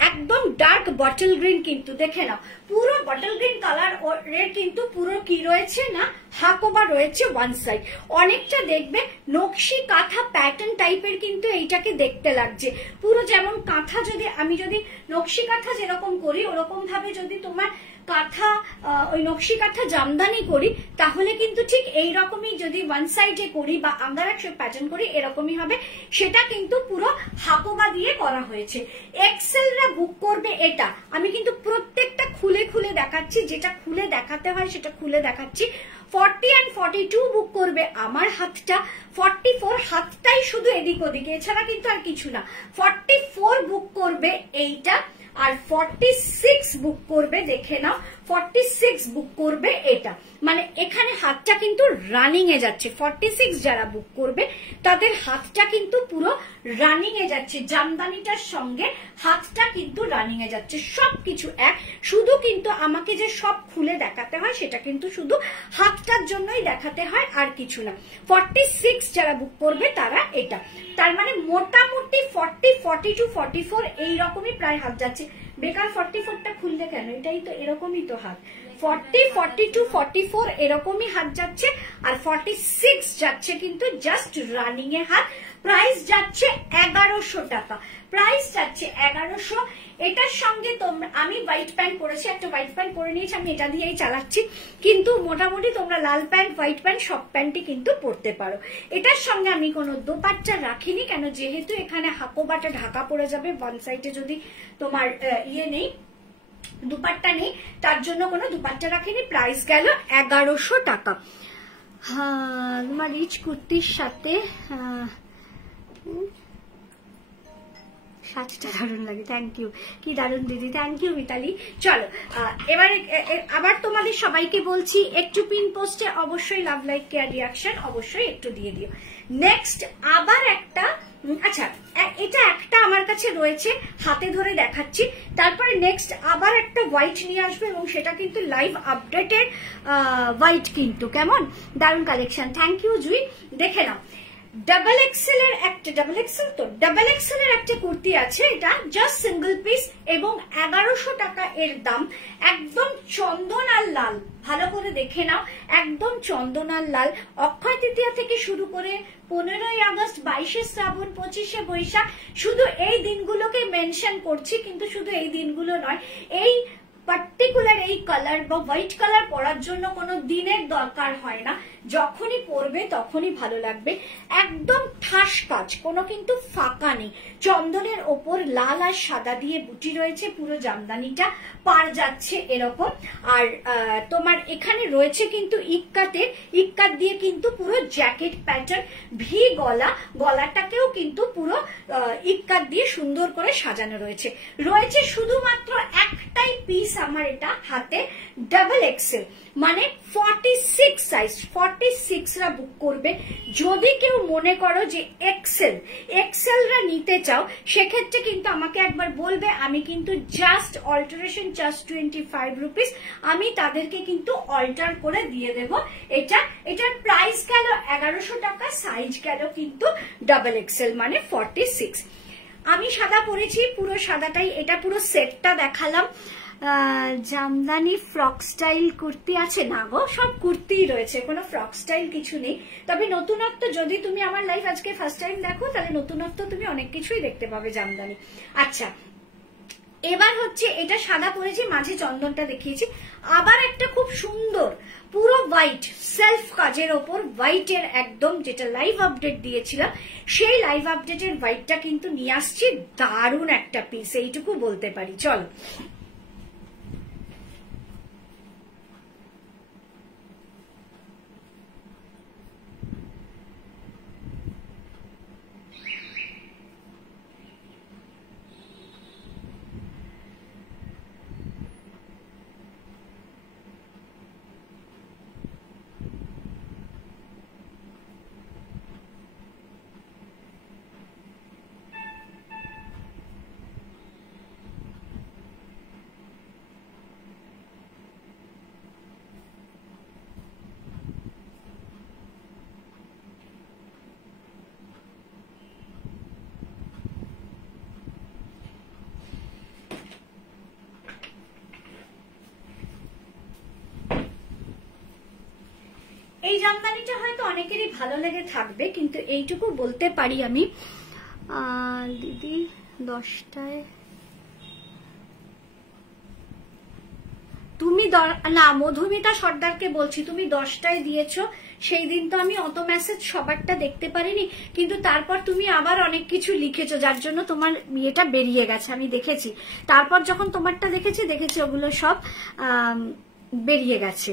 একদম ডার্ক বটল গ্রিন কিন্তু, দেখে নাও পুরো বটল গ্রিন কালার এর কিন্তু পুরো কি রয়েছে না হাকোবা রয়েছে ওয়ান সাইড। অনেকটা দেখবে নকশি কাঁথা প্যাটার্ন টাইপের কিন্তু এইটাকে দেখতে লাগছে পুরো। যেমন কাঁথা যদি আমি যদি নকশি কাঁথা যেরকম করি ওরকম ভাবে যদি তোমার কাঁথা ওই নকশি কাঁথা জামদানি করি, তাহলে কিন্তু ঠিক এইরকমই যদি ওয়ান সাইডে করি বা আঙ্গার একশো প্যাটার্ন করি এরকমই হবে। সেটা কিন্তু পুরো হাকোবা দিয়ে করা হয়েছে। এক্সেলরা বুক করবে এটা, আমি কিন্তু প্রত্যেকটা খুলে খুলে দেখাচ্ছি, যেটা খুলে দেখাতে হয় সেটা খুলে দেখাচ্ছি। 40 and 42 বুক করবে আমার হাতটা, 44 হাতটাই শুধু এদিক ওদিকে, এছাড়া কিন্তু আর কিছু না। 44 বুক করবে এইটা, আর 46 বুক করবে, দেখে নাও 46 বুক করবে এটা। মানে এখানে হাতটা কিন্তু রানিং এ যাচ্ছে। 46 যারা বুক করবে তাদের হাতটা কিন্তু পুরো রানিং এ যাচ্ছে, জামদানিটার সঙ্গে হাতটা কিন্তু রানিং এ যাচ্ছে। সবকিছু এক, শুধু কিন্তু আমাকে যে সব খুলে দেখাতে হয় সেটা কিন্তু শুধু হাতটার জন্যই দেখাতে হয়, আর কিছু না। 46 যারা বুক করবে তারা এটা, তার মানে মোটামুটি 40, 42, 44 এইরকমই প্রায় হাত যাচ্ছে। বেকার 44টা খুললে কেন, এটাই তো এরকমই তো হাত। 40, 42, 44 এরকমই হাত যাচ্ছে, আর 46 যাচ্ছে কিন্তু জাস্ট রানিং এ হাত। প্রাইস যাচ্ছে 1100 টাকা, প্রাইস যাচ্ছে 1100। এটার সঙ্গে তোমরা, আমি হোয়াইট প্যান্ট পরেছি, একটা হোয়াইট প্যান্ট পরে নিয়েছি, আমি এটা দিয়েই চালাচ্ছি, কিন্তু মোটামুটি তোমরা লাল প্যান্ট, হোয়াইট প্যান্ট সব প্যান্টই কিন্তু পরতে পারো। এটার সঙ্গে আমি কোনো দোপাট্টা রাখিনি, কেন যেহেতু এখানে হাকোবাটা ঢাকা পড়ে যাবে, ওয়ান সাইডে যদি তোমার ইয়ে নেই, দুপাট্টা নেই, তার জন্য কোনো দুপাট্টা রাখিনি। প্রাইস গেল 1100 টাকা। হ্যাঁ, তোমার রিচ কুর্তির সাথে সাজটা দারুণ লাগে, থ্যাংক ইউ। কি দারুণ দিদি, থ্যাংক ইউ মিতালি। চলো এবারে আবার তোমাদের সবাইকে বলছি, একটু পিন পোস্টে অবশ্যই লাভ লাইক কেয়ার রিয়াকশন অবশ্যই একটু দিয়ে দিও। নেক্সট আবার একটা, আচ্ছা এটা একটা আমার কাছে রয়েছে, হাতে ধরে দেখাচ্ছি। তারপরে নেক্সট আবার একটা হোয়াইট নিয়ে আসবে, এবং সেটা কিন্তু লাইভ আপডেটেড হোয়াইট কিন্তু। কেমন দারুণ কালেকশন, থ্যাংক ইউ জুই। দেখে নাও ডাবল এক্সেল এর একটা কুর্তি আছে, এটা জাস্ট সিঙ্গেল পিস এবং 1100 টাকা এর দাম। একদম চন্দন আর লাল, ভালো করে দেখে নাও, একদম চন্দন আর লাল। অক্ষয় তৃতীয়া থেকে শুরু করে 15ই আগস্ট, 22শে শ্রাবণ, 25শে বৈশাখ, শুধু এই দিনগুলোকে মেনশন করছি, কিন্তু শুধু এই দিনগুলো নয়, এই পার্টিকুলার এই কালার বা হোয়াইট কালার পরার জন্য কোনো দিনের দরকার হয় না, যখনই পরবে তখনই ভালো লাগবে। একদম ঠাস কাজ, কোনো কিন্তু ফাঁকা নেই। চন্দনের ওপর লাল আর সাদা দিয়ে বুটি রয়েছে, পুরো জামদানিটা পার যাচ্ছে এরকম। আর তোমার এখানে রয়েছে কিন্তু ইক্কাত দিয়ে কিন্তু পুরো জ্যাকেট প্যাটার্ন, ভি গলাটাকেও কিন্তু পুরো ইক্কাত দিয়ে সুন্দর করে সাজানো রয়েছে। শুধুমাত্র একটাই পিস আমার এটা হাতে, ডাবল এক্সেল মানে 46 সাইজ, 46রা বুক করবে। যদি কেউ মনে করো যে এক্সেলরা নিতে চাও, সেক্ষেত্রে কিন্তু আমাকে একবার বলবে, আমি কিন্তু জাস্ট অল্টারেশন জাস্ট 25 রুপিস আমি তাদেরকে কিন্তু অল্টার করে দিয়ে দেব। এটার প্রাইস গেল 1100 টাকা, সাইজ গেল কিন্তু ডাবল এক্সেল মানে 46। আমি সাদা পরেছি, পুরো সাদাটাই, এটা পুরো সেটটা দেখালাম। জামদানি ফ্রক স্টাইল কুর্তি আছে না গো, সব কুর্তি রয়েছে, কোনো ফ্রক স্টাইল কিছু নেই। তবে নতুনত্ব, যদি তুমি আমার লাইভ আজকে ফার্স্ট টাইম দেখো, তাহলে নতুনত্ব তুমি অনেক কিছুই দেখতে পাবে জামদানি। আচ্ছা, এবার হচ্ছে এটা সাদা পরেছি, মাঝে চন্দনটা দেখিয়েছি। আবার একটা খুব সুন্দর পুরো হোয়াইট সেলফ কাজের ওপর হোয়াইটের একদম, যেটা লাইভ আপডেট দিয়েছিলাম, সেই লাইভ আপডেটের হোয়াইটটা কিন্তু নিয়ে আসছি। দারুণ একটা পিস, এইটুকু বলতে পারি। চলো, এই জামদানিটা হয়তো অনেকেরই ভালো লেগে থাকবে, কিন্তু এইটুকু বলতে পারি আমি, দিদি 10টায় তুমি না, মধুমিতা সর্দারকে বলছি, তুমি 10টায় দিয়েছো, সেই দিন তো আমি অত মেসেজ সবারটা দেখতে পারিনি, কিন্তু তারপর তুমি আবার অনেক কিছু লিখেছো, যার জন্য তোমার ইয়েটা বেরিয়ে গেছে, আমি দেখেছি। তারপর যখন তোমারটা দেখেছি ওগুলো সব বেরিয়ে গেছে।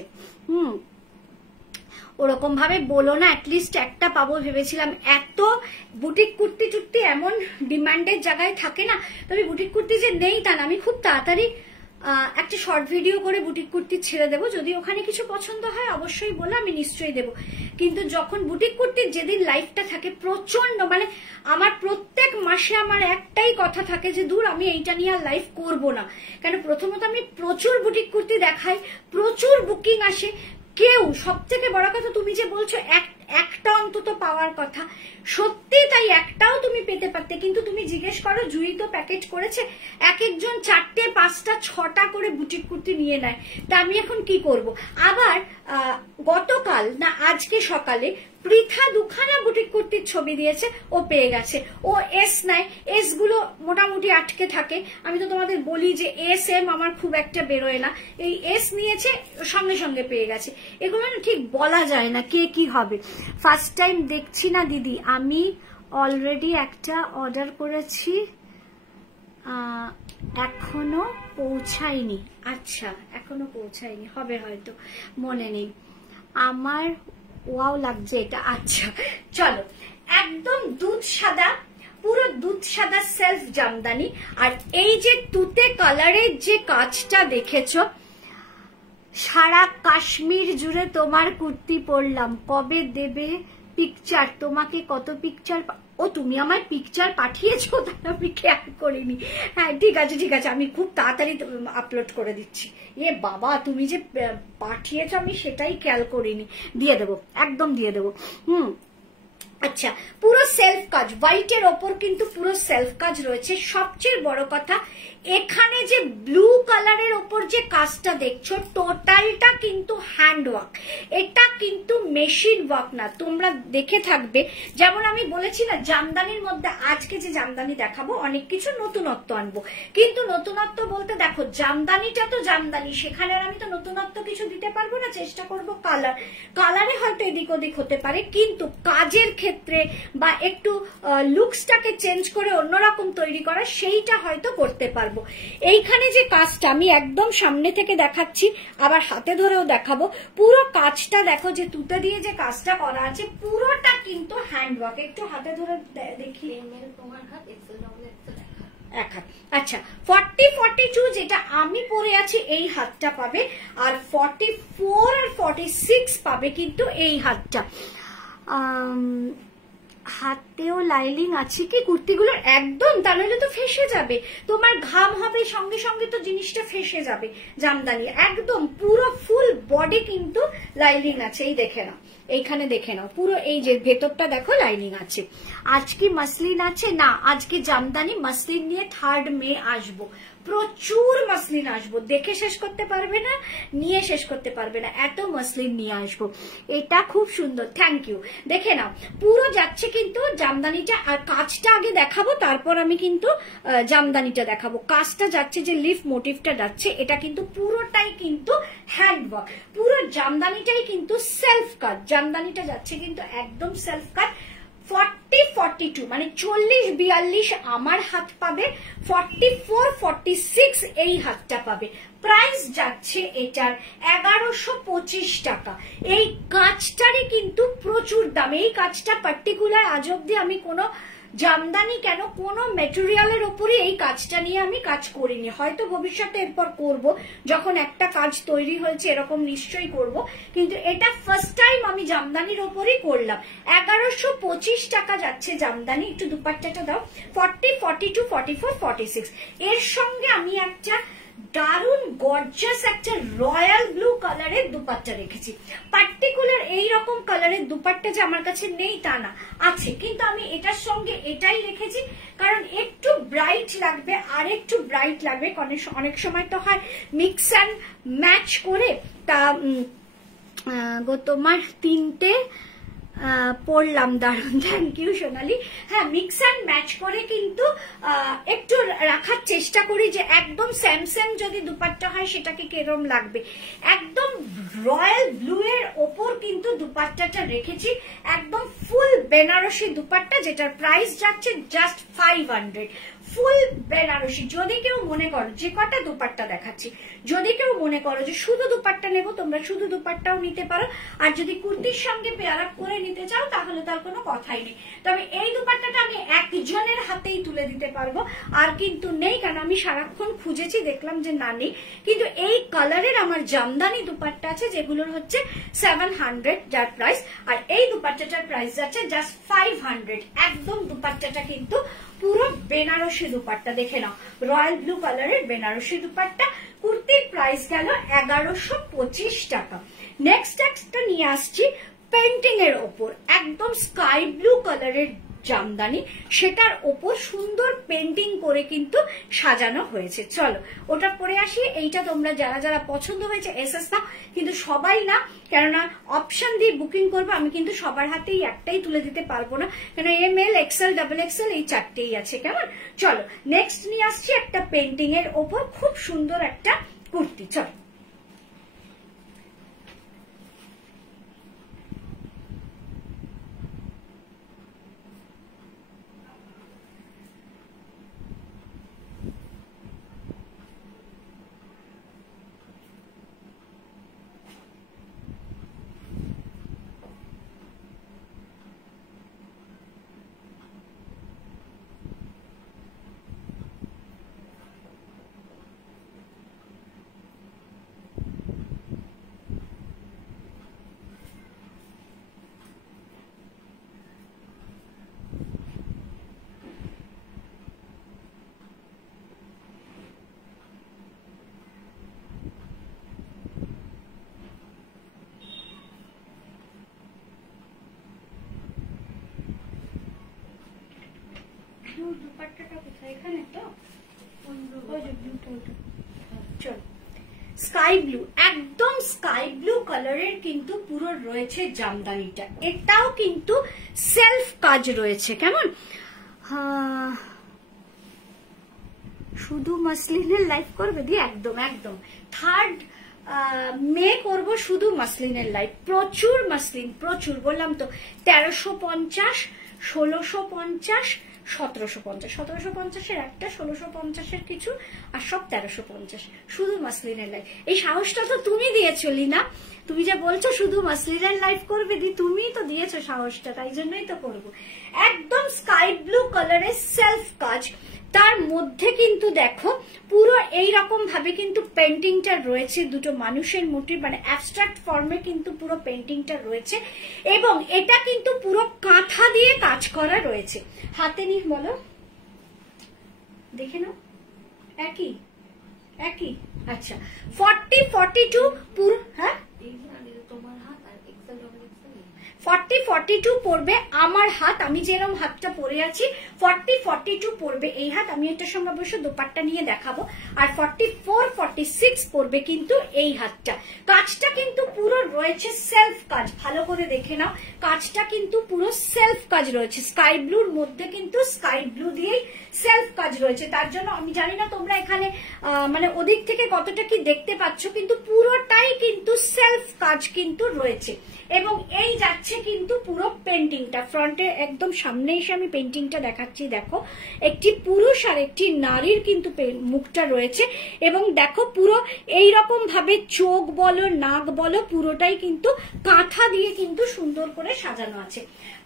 ওরকম ভাবে বলো না, অ্যাটলিস্ট একটা পাবো ভেবেছিলাম। এত বুটিক কুর্তি টুর্তি এমন ডিমান্ডের জায়গায় থাকে না, তবে বুটিক কুর্তি যে নেই তা না। আমি খুব তাড়াতাড়ি একটা শর্ট ভিডিও করে বুটিক কুর্তি ছেড়ে দেবো, যদি ওখানে কিছু পছন্দ হয় অবশ্যই বলো, আমি নিশ্চয়ই দেবো। কিন্তু যখন বুটিক কুর্তির যেদিন লাইফটা থাকে প্রচন্ড, মানে আমার প্রত্যেক মাসে আমার একটাই কথা থাকে যে দূর, আমি এইটা নিয়ে আর লাইভ করবো না। কেন, প্রথমত আমি প্রচুর বুটিক কুর্তি দেখাই, প্রচুর বুকিং আসে, কেউ, সব থেকে বড় কথা তুমি যে বলছো একটা অন্তত পাওয়ার কথা, সত্যি তাই, একটাও তুমি পেতে পারতে, কিন্তু তুমি জিজ্ঞেস করো, জুই তো প্যাকেজ করেছে, এক একজন 4টে 5টা 6টা করে বুটিক কুর্তি নিয়ে নেয়। তা আমি এখন কি করব? আবার গতকাল না আজকে সকালে পৃথা 2খানা বুটিক কুর্তির ছবি দিয়েছে, ও পেয়ে গেছে। ও এস নাই, এস গুলো মোটামুটি আটকে থাকে। আমি তো তোমাদের বলি যে এস এম আমার খুব একটা বেরোয় না, এই এস নিয়েছে, সঙ্গে সঙ্গে পেয়ে গেছে। এগুলো না ঠিক বলা যায় না কে কি হবে। ফার্স্ট টাইম দেখছি না দিদি, আমি অলরেডি একটা অর্ডার করেছি, এখনো পৌঁছায়নি। আচ্ছা, এখনো পৌঁছায়নি, হবে হয়তো, মনে নেই আমার। ওয়াও লাগছে এটা। আচ্ছা চলো, একদম দুধ সাদা, পুরো দুধ সাদা সেলফ জামদানি। আর এই যে তুতে কালারের যে কাজটা দেখেছো, সারা কাশ্মীর জুড়ে তোমার কুর্তি পরলাম, কবে দেবে পিকচার? তোমাকে কত পিকচার? ও তুমি আমার পিকচার পাঠিয়েছো, তাই আমি খেয়াল করিনি। হ্যাঁ ঠিক আছে ঠিক আছে, আমি খুব তাড়াতাড়ি আপলোড করে দিচ্ছি। এ বাবা, তুমি যে পাঠিয়েছো আমি সেটাই খেয়াল করিনি। দিয়ে দেবো, একদম দিয়ে দেবো। আচ্ছা, পুরো সেলফ কাজ, হোয়াইটের ওপর কিন্তু পুরো সেলফ কাজ রয়েছে। সবচেয়ে বড় কথা, এখানে যে ব্লু কালারের ওপর যে কাজটা দেখছো টোটালটা কিন্তু হ্যান্ড ওয়ার্ক, এটা কিন্তু মেশিন ওয়ার্ক না। তোমরা দেখে থাকবে, যেমন আমি বলেছি না জামদানির মধ্যে আজকে যে জামদানি দেখাবো অনেক কিছু নতুনত্ব আনবো, কিন্তু নতুনত্ব বলতে দেখো জামদানিটা তো জামদানি, সেখানে আমি তো নতুনত্ব কিছু দিতে পারবো না। চেষ্টা করবো কালারে হয়তো এদিক ওদিক হতে পারে, কিন্তু কাজের ক্ষেত্রে বা একটু লুকসটাকে চেঞ্জ করে অন্যরকম তৈরি করা, সেইটা হয়তো করতে পারবো। এইখানে যে কাজটা আমি একদম সামনে থেকে দেখাচ্ছি, আবার হাতে ধরেও দেখাবো, পুরো কাজটা দেখো যে তুতে দিয়ে যে কাজটা করা আছে পুরোটা কিন্তু হ্যান্ড ওয়ার্ক। একটু হাতে ধরে দেখি, তোমার হাত এক্সেল ডবল এক্সেল এক হাত। আচ্ছা, 40-42 যেটা আমি পরে আছি এই হাতটা পাবে, আর 44 আর 46 পাবে কিন্তু এই হাতটা। হাতেও লাইলিং আছে কি কুর্তিগুলোর? একদম, তা নইলে তো ফেসে যাবে, তোমার ঘাম হবে সঙ্গে সঙ্গে তো জিনিসটা ফেসে যাবে। জামদানি একদম পুরো ফুল বডি কিন্তু লাইলিং আছে, এই দেখে নাও, এইখানে দেখে নাও, পুরো এই যে ভেতরটা দেখো লাইনিং আছে। আজ কি মাসলিন আছে? না, আজকে জামদানি মাসলিন নিয়ে 3rd মে আসবো, প্রচুর মাসলিন আসবো, দেখে শেষ করতে পারবে না, নিয়ে শেষ করতে পারবে না, এত মাসলিন নিয়ে আসবো। এটা খুব সুন্দর, থ্যাংক ইউ। দেখে নাও পুরো যাচ্ছে কিন্তু জামদানিটা, আর কাজটা আগে দেখাবো, তারপর আমি কিন্তু জামদানিটা দেখাবো। কাজটা যাচ্ছে যে লিফ মোটিভটা যাচ্ছে, এটা কিন্তু পুরোটাই কিন্তু হ্যান্ড ওয়ার্ক, পুরো জামদানিটাই কিন্তু সেলফ কাজ। জামদানিটা যাচ্ছে কিন্তু একদম সেলফ কাজ। 40-42 মানে 40-42 আমার হাত পাবে, 44-46 এই হাতটা পাবে। প্রাইস যাচ্ছে এটার 1125 টাকা। এই কাজটারই কিন্তু প্রচুর দাম। এই কাজটা পার্টিকুলার আজ অব্দি আমি কোনো জামদানি কেন কোনো মেটেরিয়ালের উপরই এই কাজটা নিয়ে আমি কাজ করিনি, হয়তো ভবিষ্যতে এরপর করব, যখন একটা কাজ তৈরি হয়েছে এরকম নিশ্চয়ই করব, কিন্তু এটা ফার্স্ট টাইম আমি জামদানির উপরই করলাম। 1125 টাকা যাচ্ছে জামদানি। একটু দুপাট্টাটা দাও। 40, 42, 44, 46 এর সঙ্গে আমি একটা দারুন গর্জাস একটা রয়্যাল ব্লু কালারের দুপাট্টা রেখেছি। পার্টিকুলার এইরকম কালারের দুপাট্টা যে আমার কাছে নেই তা না, আছে, কিন্তু আমি এটার সঙ্গে এটাই রেখেছি কারণ একটু ব্রাইট লাগবে, আর একটু ব্রাইট লাগবে। অনেক সময় তো হয় মিক্স অ্যান্ড ম্যাচ করে, তা তোমার 3টে পড়লাম, দারুন, থ্যাংক ইউ সোনালি। হ্যাঁ, মিক্স অ্যান্ড ম্যাচ করে কিন্তু একটু রাখার চেষ্টা করি, যে একদম স্যামসাং যদি দুপাট্টা হয় সেটাকে কেরম লাগবে। একদম রয়্যাল ব্লু এর ওপর কিন্তু দুপাট্টাটা রেখেছি, একদম ফুল বেনারসি দুপাট্টা, যেটার প্রাইস যাচ্ছে জাস্ট 500। ফুল বেনারসি। যদি কেউ মনে করো, যে কটা দুপাট্টা দেখাচ্ছি, যদি কেউ মনে করো যে শুধু দুপাট্টা নেবো, তোমরা শুধু দুপাট্টাও নিতে পারো, আর যদি কুর্তির সঙ্গে পেয়ার আপ করে নিতে চাও তাহলে তার কোনো কথাই নেই। তবে এই দুপাট্টাটা আমি একজনের হাতেই তুলে দিতে পারবো, আর কিন্তু নেই, কারণ আমি সারাক্ষণ খুঁজেছি, দেখলাম যে না নেই। কিন্তু এই কালারের আমার জামদানি দুপাট্টা আছে, যেগুলোর হচ্ছে 700 যার প্রাইস, আর এই দুপাট্টাটার প্রাইস যাচ্ছে জাস্ট 500। একদম দুপাট্টাটা কিন্তু পুরো বেনারসি দুপাট্টা, দেখে নাও, রয়্যাল ব্লু কালারের বেনারসি দুপাট্টা। কুর্তির প্রাইস গেল 1125 টাকা। নেক্সট একটা নিয়ে আসছি পেন্টিং এর ওপর, একদম স্কাই ব্লু কালারের জামদানি, সেটার ওপর সুন্দর পেন্টিং করে কিন্তু সাজানো হয়েছে। চলো ওটা পরে আসি। এইটা তোমরা যারা যারা পছন্দ হয়েছে এসএস দাও, কিন্তু সবাই না, কেননা অপশন দিয়ে বুকিং করবো, আমি কিন্তু সবার হাতেই একটাই তুলে দিতে পারবো না, কেন ML, XL, XXL এই 4টেই আছে। কেমন? চলো নেক্সট নিয়ে আসছি একটা পেন্টিং এর ওপর খুব সুন্দর একটা কুর্তি। চলো ব্লু দুপাট্টাটা কোথায়? এখানে তো চল স্কাই ব্লু, একদম স্কাই ব্লু কালারের কিন্তু পুরো রয়েছে জামদানিটা। এটাও কিন্তু সেলফ কাজ রয়েছে। কেমন? শুধু মাসলিনের লাইভ করবে দি? একদম একদম 3rd মে করব শুধু মাসলিনের লাইভ। প্রচুর মাসলিন, প্রচুর, বললাম তো 1350, 1650, 1750, 1750-এর একটা, 1650-এর কিছু, আর সব 1350, শুধু মাসলিনের লাইভ। এই সাহসটা তো তুমি দিয়েছো লিনা, তুমি যা বলছো শুধু মাসলিনের লাইভ করবে দি, তুমিই তো দিয়েছো সাহসটা, তাই জন্যই তো করবো। একদম স্কাই ব্লু কালারের সেলফ কাজ, তার মধ্যে কিন্তু দেখো পুরো এইরকম ভাবে কিন্তু পেন্টিংটা রয়েছে, দুটো মানুষের মোটিভ, মানে অ্যাবস্ট্রাক্ট ফর্মে কিন্তু পুরো পেন্টিংটা রয়েছে, এবং এটা কিন্তু পুরো কাঁথা দিয়ে কাজ করা রয়েছে। হাতে নিয়ে বলো, দেখে নাও, একই একই। আচ্ছা 40-42 পুরো, হ্যাঁ তোমার হাত আর এক্সেল ডবল এক্সেল 40-42 পড়বে আমার হাত, আমি যেরকম হাতটা পরে আছি 40-42 পড়বে এই হাত, আমি এটার সঙ্গে অবশ্য দোপাট্টা নিয়ে দেখাবো। আর 44-46 পড়বে কিন্তু এই হাতটা। কাজটা কিন্তু পুরো রয়েছে সেলফ কাজ, ভালো করে দেখে নাও, কাজটা কিন্তু পুরো সেলফ কাজ রয়েছে। স্কাই ব্লুর মধ্যে কিন্তু স্কাই ব্লু দিয়েই সেলফ কাজ রয়েছে। তার জন্য আমি জানি না তোমরা এখানে মানে ওদিক থেকে কতটা কি দেখতে পাচ্ছ, কিন্তু পুরোটাই কিন্তু সেলফ কাজ কিন্তু রয়েছে। এবং এই যাচ্ছে কিন্তু পুরো পেন্টিংটা, ফ্রন্টে একদম সামনে এসে আমি পেন্টিংটা দেখাচ্ছি। দেখো একটি পুরুষ আর একটি নারীর কিন্তু মুখটা রয়েছে, এবং দেখো পুরো এইরকম ভাবে চোখ বলো, নাক বলো, পুরোটাই কিন্তু কাঁথা দিয়ে কিন্তু সুন্দর করে সাজানো আছে।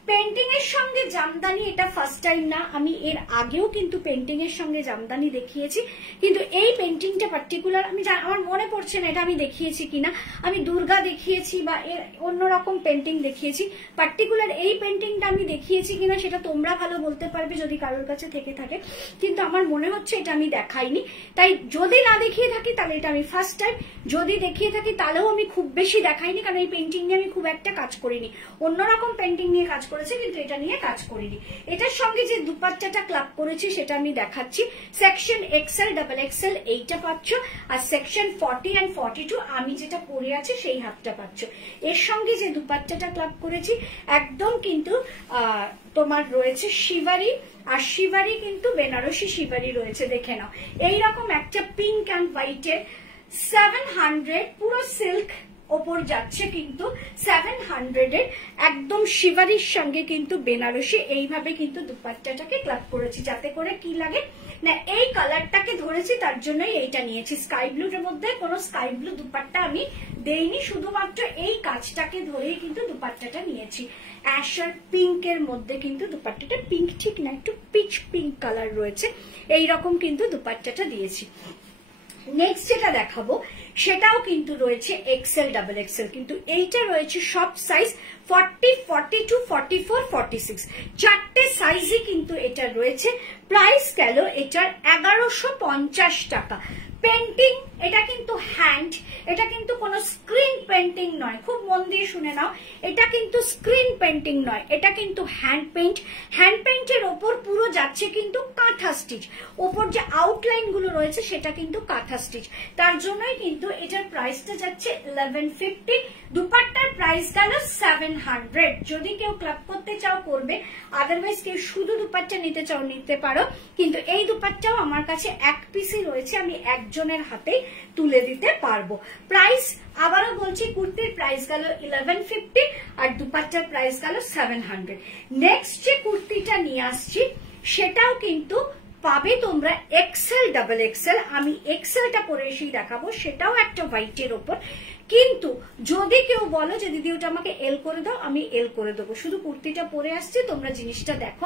পেন্টিং এর সঙ্গে জামদানি এটা ফার্স্ট টাইম না, আমি এর আগেও কিন্তু পেন্টিং এর সঙ্গে জামদানি দেখিয়েছি, কিন্তু এই পেন্টিংটা পার্টিকুলার আমি আমার মনে পড়ছে না এটা আমি দেখিয়েছি কিনা। আমি দুর্গা দেখিয়েছি বা এর অন্যরকম পেন্টিং দেখিয়েছি, পার্টিকুলার এই পেন্টিংটা আমি দেখিয়েছি কিনা সেটা তোমরা ভালো বলতে পারবে যদি কারোর কাছে থেকে থাকে, কিন্তু আমার মনে হচ্ছে এটা আমি দেখাইনি। তাই যদি না দেখিয়ে থাকি তাহলে এটা আমি ফার্স্ট টাইম, যদি দেখিয়ে থাকি তাহলেও আমি খুব বেশি দেখাইনি, কারণ এই পেন্টিং নিয়ে আমি খুব একটা কাজ করিনি, অন্যরকম পেন্টিং নিয়ে কাজ করেছে কিন্তু এটা নিয়ে কাজ করিনি। এটার সঙ্গে যে দুপাট্টাটা ক্লাব করেছি সেটা আমি দেখাচ্ছি। সেকশন এক্সেল, ডাবল এক্সেল এইটা পাচ্ছ, আর সেকশন 40 and 42 আমি যেটা পরে আছি সেই হাতটা পাচ্ছ। এর সঙ্গে যে দুপাট্টাটা ক্লাব করেছি একদম কিন্তু তোমার রয়েছে শিবারি, আর শিবারি কিন্তু বেনারসি শিবারি রয়েছে, দেখে নাও। এইরকম একটা পিঙ্ক অ্যান্ড হোয়াইটের 700 পুরো সিল্ক ওপর যাচ্ছে কিন্তু 700 এর একদম শিবারির সঙ্গে কিন্তু বেনারসি, এইভাবে কিন্তু দুপাট্টাটাকে ক্লাব করেছি, যাতে করে কি লাগে না এই কালারটাকে ধরেছি, তার জন্যই এইটা নিয়েছি। স্কাই ব্লুর মধ্যে কোনো স্কাই ব্লু দুপাট্টা আমি দেইনি, শুধুমাত্র এই কাজটাকে ধরেই কিন্তু দুপাট্টাটা নিয়েছি। অ্যাশ আর পিঙ্কের মধ্যে কিন্তু দুপাট্টাটা, পিঙ্ক ঠিক না, একটু পিচ পিঙ্ক কালার রয়েছে, এইরকম কিন্তু দুপাট্টাটা দিয়েছি। নেক্সট যেটা দেখাবো সেটাও কিন্তু রয়েছে এক্সেল, ডাবল এক্সেল, কিন্তু এইটা রয়েছে সব সাইজ 40, 42, 44, 46 চারটে সাইজই কিন্তু এটা রয়েছে। প্রাইস গেল এটার 1150 টাকা। পেন্টিং এটা কিন্তু হ্যান্ড, এটা কিন্তু কোনো স্ক্রিন পেন্টিং নয়, খুব মন দিয়ে শুনে নাও, এটা কিন্তু স্ক্রিন পেন্টিং নয়, এটা কিন্তু হ্যান্ড পেন্ট। হ্যান্ড পেন্টের ওপর পুরো যাচ্ছে কিন্তু কাঁথা স্টিচ, ওপর যে আউটলাইন গুলো রয়েছে সেটা কিন্তু কাঁথা স্টিচ, তার জন্যই কিন্তু এটার প্রাইসটা যাচ্ছে 1150। দুপাট্টার প্রাইস গেল 700। যদি কেউ ক্লাব করতে চাও করবে, আদারওয়াইজ কেউ শুধু দুপাট্টা নিতে চাও নিতে পারো, কিন্তু এই দুপাট্টাও আমার কাছে এক পিসই রয়েছে, আমি একজনের হাতে তুলে দিতে পারবো। প্রাইস আবারও বলছি, কুর্তির প্রাইস গেল 1150 আর দুপাট্টার প্রাইস গেল 700। নেক্সট যে কুর্তিটা নিয়ে আসছি সেটাও কিন্তু পাবে তোমরা এক্সেল, ডাবল এক্সেল। আমি এক্সেলটা পরে এসেই দেখাবো, সেটাও একটা হোয়াইটের ওপর, কিন্তু যদি কেউ বলো যে দিদি ওটা আমাকে এল করে দাও, আমি এল করে দেবো। শুধু কুর্তিটা পরে আসছে, তোমরা জিনিসটা দেখো,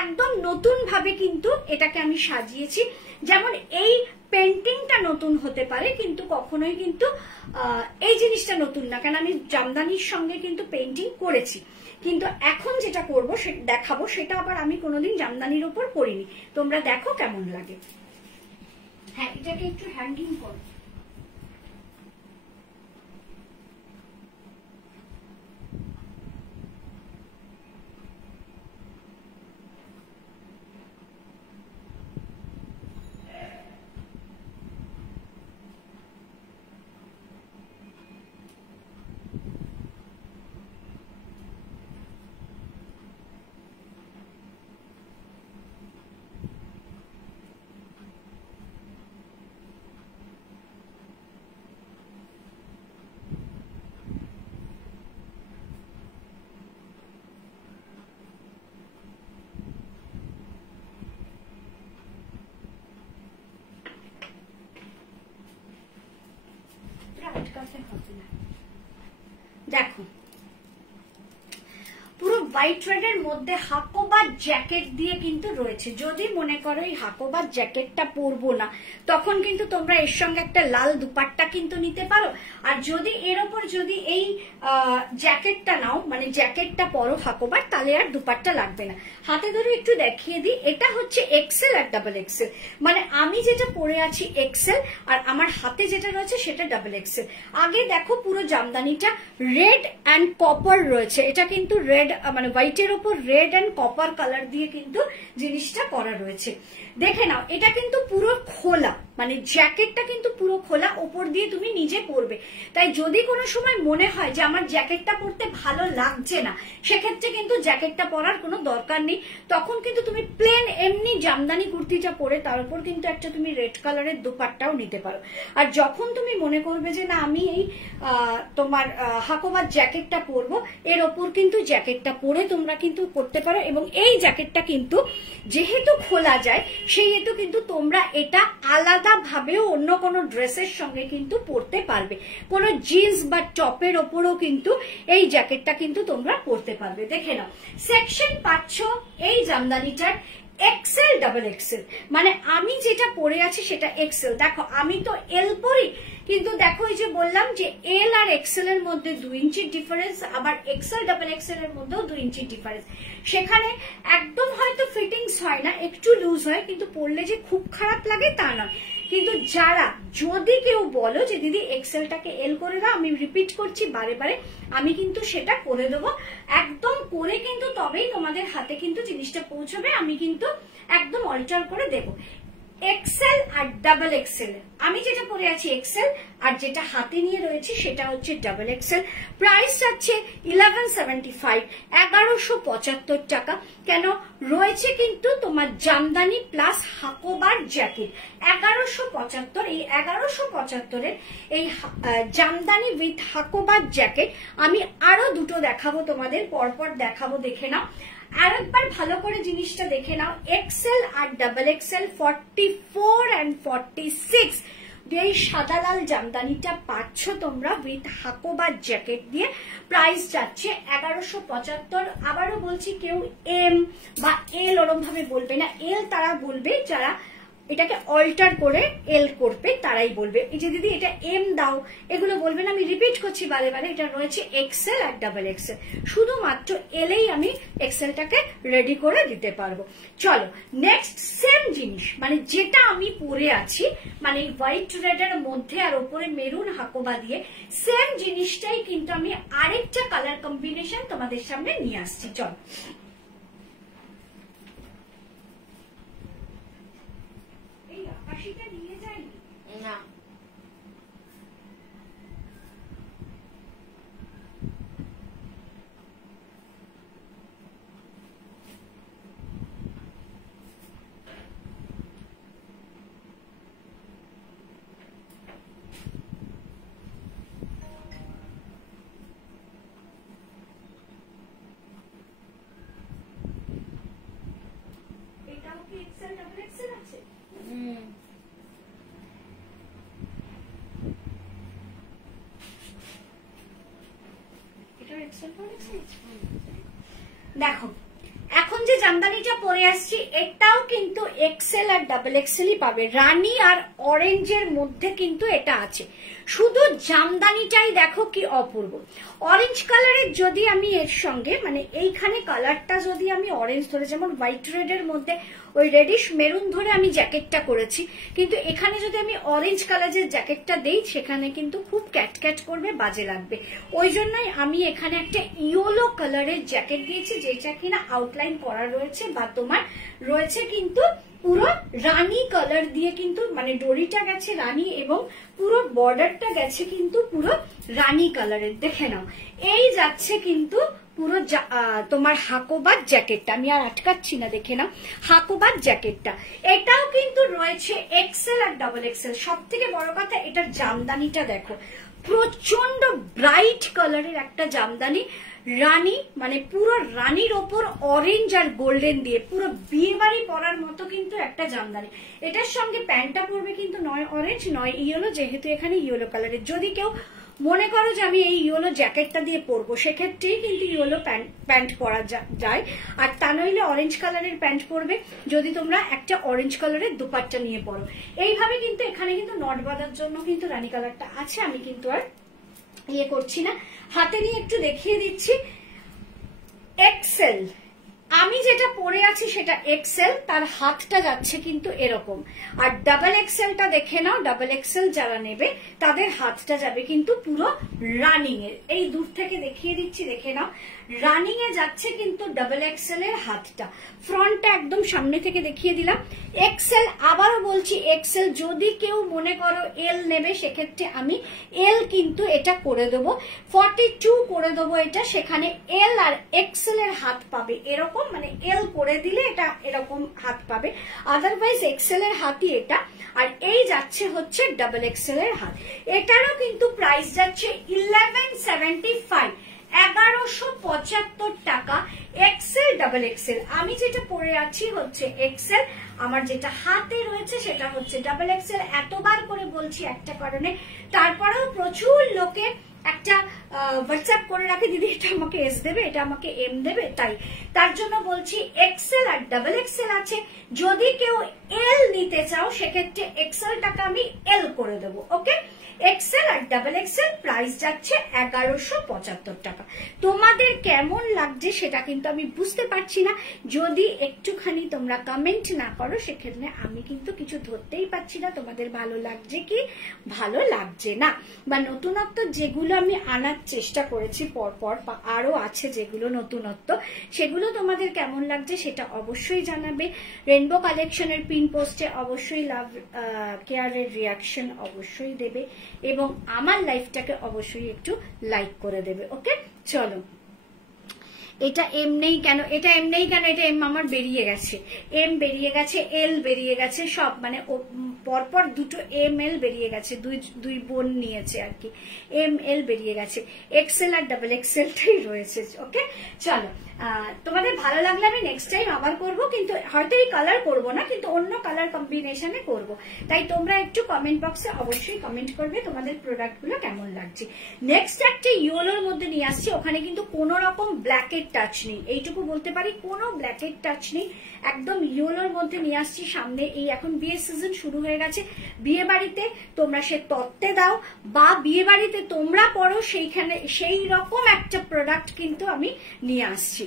একদম নতুন ভাবে কিন্তু এটাকে আমি সাজিয়েছি। যেমন এই পেন্টিংটা নতুন হতে পারে, কিন্তু কখনোই কিন্তু এই জিনিসটা নতুন না, কারণ আমি জামদানির সঙ্গে কিন্তু পেন্টিং করেছি, কিন্তু এখন যেটা করবো দেখাবো সেটা আবার আমি কোনোদিন জামদানির উপর করিনি। তোমরা দেখো কেমন লাগে। হ্যাঁ, এটাকে একটু হ্যাঙ্গিং করো। দেখো পুরো হোয়াইট রেডের মধ্যে হাকোবার জ্যাকেট দিয়ে কিন্তু রয়েছে। যদি মনে করো এই হাকোবার জ্যাকেটটা পরবো না, তখন কিন্তু তোমরা এর সঙ্গে একটা লাল দুপাট্টা কিন্তু নিতে পারো। আর যদি এর ওপর যদি এই জ্যাকেটটা নাও, মানে জ্যাকেটটা পরো হাকোবার, তাহলে আর দুপাট্টা লাগবে না। হাতে ধরে একটু দেখিয়ে দিই, এটা হচ্ছে এক্সেল আর ডাবল এক্সেল। মানে আমি যেটা পরে আছি এক্সেল, আর আমার হাতে যেটা রয়েছে সেটা ডাবল এক্সেল। আগে দেখো পুরো জামদানিটা রেড অ্যান্ড কপার রয়েছে, এটা কিন্তু রেড মানে হোয়াইটের উপর রেড এন্ড কপার কালার দিয়ে কিন্তু জিনিসটা করা রয়েছে। দেখে নাও এটা কিন্তু পুরো খোলা, মানে জ্যাকেটটা কিন্তু পুরো খোলা, ওপর দিয়ে তুমি নিজে পরবে। তাই যদি কোনো সময় মনে হয় যে আমার জ্যাকেটটা পরতে ভালো লাগছে না, সেক্ষেত্রে কিন্তু জ্যাকেটটা পরার কোনো দরকার নেই। তখন কিন্তু তুমি প্লেন এমনি জামদানি কুর্তিটা পরে তার উপর কিন্তু একটা তুমি রেড কালারের দুপাট্টাও নিতে পারো। আর যখন তুমি মনে করবে যে না আমি এই তোমার হাকোবার জ্যাকেটটা পরবো, এর ওপর কিন্তু জ্যাকেটটা পরে তোমরা কিন্তু পরতে পারো। এবং এই জ্যাকেটটা কিন্তু যেহেতু খোলা যায়, সেহেতু কিন্তু তোমরা এটা আলাদা ভাবেও অন্য কোনো ড্রেসের সঙ্গে কিন্তু পরতে পারবে। কোনো জিন্স বা টপের ওপরও কিন্তু এই জ্যাকেটটা কিন্তু তোমরা পরতে পারবে। দেখে নাও সেকশন পাচ্ছ এই জামদানিটার এক্সেল ডাবল এক্সেল। মানে আমি যেটা পরে আছি সেটা এক্সেল। দেখো আমি তো এল পরি, কিন্তু দেখো এই যে বললাম যে এল আর এক্সেল এর মধ্যে 2 ইঞ্চির ডিফারেন্স, আবার এক্সেল ডাবল এক্সেল এর মধ্যেও 2 ইঞ্চির ডিফারেন্স। সেখানে একদম হয়তো ফিটিংস হয় না, একটু লুজ হয়, কিন্তু পরলে যে খুব খারাপ লাগে তা নয়। কিন্তু যারা যদি কেউ বলো যে দিদি এক্সেলটাকে এল করে দাও, আমি রিপিট করছি বারে বারে, আমি কিন্তু সেটা করে দেবো। একদম করে কিন্তু তবেই তোমাদের হাতে কিন্তু জিনিসটা পৌঁছবে। আমি কিন্তু একদম অল্টার করে দেবো। এক্সেল আর ডাবল এক্সেল, আমি যেটা পরে আছি এক্সেল, আর যেটা হাতে নিয়ে রয়েছে সেটা হচ্ছে ডাবল এক্সেল। প্রাইস যাচ্ছে 1175, 1175 টাকা। কেন রয়েছে কিন্তু তোমার জামদানি প্লাস হাকোবার জ্যাকেট 1175। এই 1175 এই জামদানি উইথ হাকোবার জ্যাকেট আমি আরো দুটো দেখাবো তোমাদের, পরপর দেখাবো, দেখে নাও। আরেকবার ভালো করে জিনিসটা দেখে নাও। এক্সেল আর ডাবল এক্সেল 44 and 46 এই সাদা লাল জামদানিটা পাচ্ছ তোমরা উইথ হাকোবার জ্যাকেট দিয়ে। প্রাইস যাচ্ছে 1175। আবারও বলছি, কেউ এম বা এল ওরম ভাবে বলবে না। এল তারা বলবে যারা এটাকে অল্টার করে এল করবে, তারাই বলবে এই যে দিদি এটা এম দাও, এগুলো বলবে না। আমি রিপিট করছি বারে বারে, এটা রয়েছে এক্সেল আর ডাবল এক্সেল। শুধুমাত্র এলেই আমি এক্সেলটাকে রেডি করে দিতে পারবো। চলো নেক্সট সেম জিনিস, মানে যেটা আমি পরে আছি, মানে হোয়াইট রেড এর মধ্যে আর ওপরে মেরুন হাকোবা দিয়ে সেম জিনিসটাই কিন্তু আমি আরেকটা কালার কম্বিনেশন তোমাদের সামনে নিয়ে আসছি। চলো না এটাও কি এক্সেল ডাবল এক্সেল আছে? দেখো এখন যে জামদানিটা পরে আসছি এটাও কিন্তু এক্সেল আর ডাবল এক্সেলই পাবে। রানী আর অরেঞ্জের মধ্যে কিন্তু এটা আছে। শুধু জামদানিটাই দেখো কি অপূর্ব। অরেঞ্জ কালারের যদি আমি এর সঙ্গে মানে এইখানে কালারটা যদি আমি অরেঞ্জ ধরে, যেমন হোয়াইট রেড এর মধ্যে ওই রেডিশ মেরুন ধরে আমি জ্যাকেটটা করেছি, কিন্তু এখানে যদি আমি অরেঞ্জ কালারের জ্যাকেটটা দেই সেখানে কিন্তু খুব ক্যাটক্যাট করবে, বাজে লাগবে। ওই জন্যই আমি এখানে একটা ইয়েলো কালারের জ্যাকেট দিয়েছি, যেটা কিনা আউটলাইন করা রয়েছে বা তোমার রয়েছে কিন্তু পুরো রানী কালার দিয়ে, কিন্তু মানে ডোরিটা গেছে রানী এবং পুরো বর্ডারটা গেছে কিন্তু পুরো রানী কালারের। দেখে নাও এই যাচ্ছে কিন্তু পুরো তোমার হাকোবার জ্যাকেটটা, আমি আর আটকাচ্ছি না, দেখে নাও হাকোবার জ্যাকেটটা। এটাও কিন্তু রয়েছে এক্সেল আর ডাবল এক্সেল। সব থেকে বড় কথা এটার জামদানিটা দেখো, প্রচন্ড ব্রাইট কালারের একটা জামদানি, রানী মানে পুরো রানীর ওপর অরেঞ্জ আর গোল্ডেন দিয়ে পুরো বিয়ে বাড়ি পরার মতো কিন্তু একটা জামদানি। এটার সঙ্গে প্যান্টটা পরবে কিন্তু নয় অরেঞ্জ নয় ইয়েলো, যেহেতু এখানে ইয়েলো কালারের। যদি কেউ মনে করো যে আমি এই ইয়েলো জ্যাকেটটা দিয়ে পরবো, সেক্ষেত্রেই কিন্তু ইয়েলো প্যান্ট পরা যায়। আর তা নইলে অরেঞ্জ কালারের প্যান্ট পরবে যদি তোমরা একটা অরেঞ্জ কালারের দুপাট্টা নিয়ে পরো। এইভাবে কিন্তু এখানে কিন্তু নট বাঁধার জন্য কিন্তু রানী কালারটা আছে, আমি কিন্তু আর ইয়ে করছি না। হাতে নিয়ে একটু দেখিয়ে দিচ্ছি। এক্সেল, আমি যেটা পরে আছি সেটা এক্সেল, তার হাতটা যাচ্ছে কিন্তু এরকম। আর ডাবল এক্সেলটা দেখে নাও, ডাবল এক্সেল যারা নেবে তাদের হাতটা যাবে কিন্তু পুরো রানিং এর। এই দূর থেকে দেখিয়ে দিচ্ছি, দেখে নাও রানিং এ যাচ্ছে কিন্তু ডাবল এক্সেল এর হাতটা। ফ্রন্টটা একদম সামনে থেকে দেখিয়ে দিলাম। এক্সেল, আবারও বলছি এক্সেল, যদি কেউ মনে করো এল নেবে সেক্ষেত্রে আমি এল কিন্তু এটা করে দেবো, 42 করে দেবো এটা, সেখানে এল আর এক্সেল এর হাত পাবে এরকম, মানে এল করে দিলে এটা এরকম হাত পাবে, আদারওয়াইজ এক্সেল এর হাতই এটা। আর এই যাচ্ছে হচ্ছে ডাবল এক্সেল এর হাত। এটারও কিন্তু প্রাইস যাচ্ছে 1175, 1175 টাকা। এক্সেল ডাবল এক্সেল, আমি যেটা পরে আছি হচ্ছে এক্সেল, আমার যেটা হাতে রয়েছে সেটা হচ্ছে ডাবল এক্সেল। এতবার করে বলছি একটা কারণে, তারপরেও প্রচুর লোকে একটা হোয়াটসঅ্যাপ করে রাখে, দিদি এটা আমাকে এস দেবে, এটা আমাকে এম দেবে, তার জন্য বলছি এক্সেল আর ডাবল এক্সেল আছে। যদি কেউ এল নিতে চাও সেক্ষেত্রে এক্সেলটাকে আমি এল করে দেবো। ওকে, এক্সেল আর ডাবল এক্সেল প্রাইস যাচ্ছে 1175 টাকা। তোমাদের কেমন লাগছে সেটা কিন্তু আমি বুঝতে পারছি না, যদি একটুখানি তোমরা কমেন্ট না করো সেক্ষেত্রে আমি কিন্তু কিছু ধরতেই পারছি না তোমাদের ভালো লাগছে কি ভালো লাগছে না। বা নতুনত্ব যেগুলো আমি আনার চেষ্টা করেছি পরপর, আরো আছে যেগুলো নতুনত্ব, সেগুলো তোমাদের কেমন লাগছে সেটা অবশ্যই জানাবে। রেনবো কালেকশনের পিন পোস্টে অবশ্যই লাভ কেয়ারের রিয়াকশন অবশ্যই দেবে, এবং আমার লাইফটাকে অবশ্যই একটু লাইক করে দেবে। ওকে, চলো। এটা এম নেই কেন, এটা এম নেই কেন, এটা এম আমার বেরিয়ে গেছে, এম বেরিয়ে গেছে, এল বেরিয়ে গেছে, সব মানে পরপর দুটো এম এল বেরিয়ে গেছে, দুই বোন নিয়েছে আর কি, এম এল বেরিয়ে গেছে, এক্সেল আর ডাবল এক্সেলটাই রয়েছে। ওকে, চলো। তোমাদের ভালো লাগলে আমি নেক্সট টাইম আবার করব, কিন্তু হয়তো এই কালার করবো না, কিন্তু অন্য কালার কম্বিনেশনে করব। তাই তোমরা একটু কমেন্ট বক্সে অবশ্যই কমেন্ট করবে তোমাদের প্রোডাক্ট গুলো কেমন লাগছে। নেক্সট একটা ইয়েলোর মধ্যে নিয়ে আসছি, ওখানে কিন্তু কোনো রকম ব্ল্যাকের টাচ নেই, এইটুকু বলতে পারি, কোনো ব্ল্যাকের টাচ নেই, একদম ইয়েলোর মধ্যে নিয়ে আসছি। সামনে এই এখন বিয়ের সিজন শুরু হয়ে গেছে, বিয়ে বাড়িতে তোমরা সে তত্ত্বে দাও বা বিয়ে বাড়িতে তোমরা পড়ো, সেইখানে সেই রকম একটা প্রোডাক্ট কিন্তু আমি নিয়ে আসছি।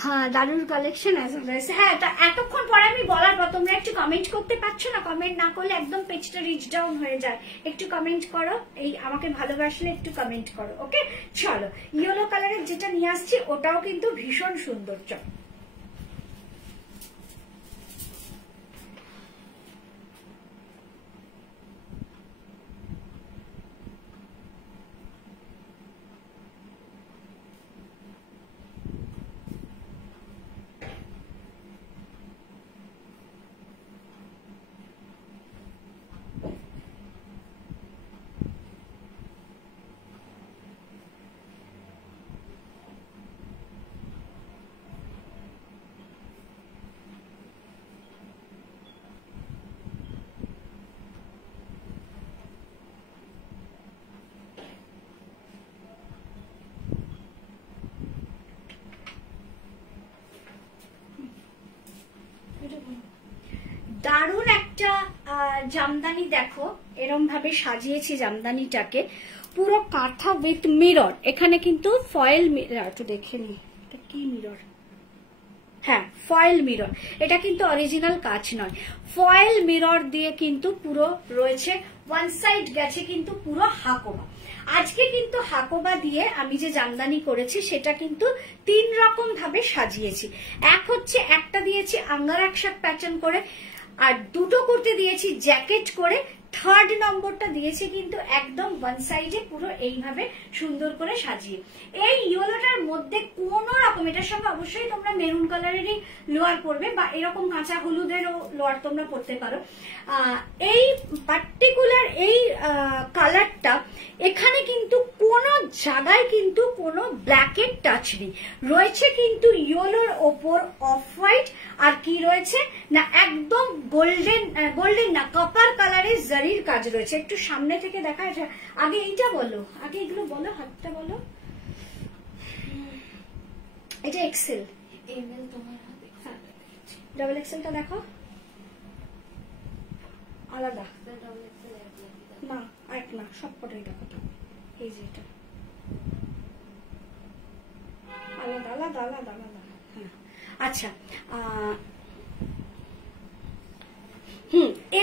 হ্যাঁ, দারুণ কালেকশন আছে। হ্যাঁ, তা এতক্ষণ পরে আমি বলার পর তোমরা একটু কমেন্ট করতে পারছো না? কমেন্ট না করলে একদম পেজটা রিচ ডাউন হয়ে যায়। একটু কমেন্ট করো, এই আমাকে ভালোবাসলে একটু কমেন্ট করো। ওকে, চলো। ইয়েলো কালারের যেটা নিয়ে আসছি ওটাও কিন্তু ভীষণ সুন্দর। চলো, দারুণ একটা জামদানি দেখো, এরম ভাবে সাজিয়েছি জামদানিটাকে, পুরো কাঁথা উইথ মিরর। এখানে কিন্তু ফয়েল মিরর, একটু দেখে নি এটা কি মিরর, হ্যাঁ ফয়েল মিরর, এটা কিন্তু অরিজিনাল কাঁচ নয়, ফয়েল মিরর দিয়ে কিন্তু পুরো রয়েছে। ওয়ান সাইড গেছে কিন্তু পুরো হাকোবা। আজকে কিন্তু হাকোবা দিয়ে আমি যে জামদানি করেছি সেটা কিন্তু 3 রকম ভাবে সাজিয়েছি। এক হচ্ছে একটা দিয়েছি আঙ্গার একশাক প্যাটার্ন করে, আর দুটো করতে দিয়েছি জ্যাকেট করে, থার্ড নম্বরটা দিয়েছি কিন্তু একদম ওয়ান সাইডে পুরো এইভাবে সুন্দর করে সাজিয়ে। এই ইয়েলোটার মধ্যে কোন রকম, এটার সঙ্গে অবশ্যই তোমরা মেরুন কালারেরই লোয়ার পরবে বা এরকম কাঁচা হলুদেরও লোয়ার তোমরা পরতে পারো। এই পার্টিকুলার এই কালারটা এখানে কিন্তু কোনো জায়গায় কিন্তু কোনো ব্ল্যাকের টাচ নেই, রয়েছে কিন্তু ইয়েলোর ওপর অফ হোয়াইট, আর কি রয়েছে না একদম গোল্ডেন, গোল্ডেন না কপার কালারের জারির কাজ রয়েছে। একটু সামনে থেকে দেখা যায়। আগে এইটা বলো, আগে এগুলো বলো, হাতটা বলো। এটা এক্সেল, এমএল তোমার হাত, ডাবল এক্সেলটা দেখো আলাদা ডাবল এক্সেল এক লাগে না, এক না, সবকটাই দেখো তো। এই যে এটা আলাদা আলাদা আলাদা আলাদা। হ্যাঁ আচ্ছা,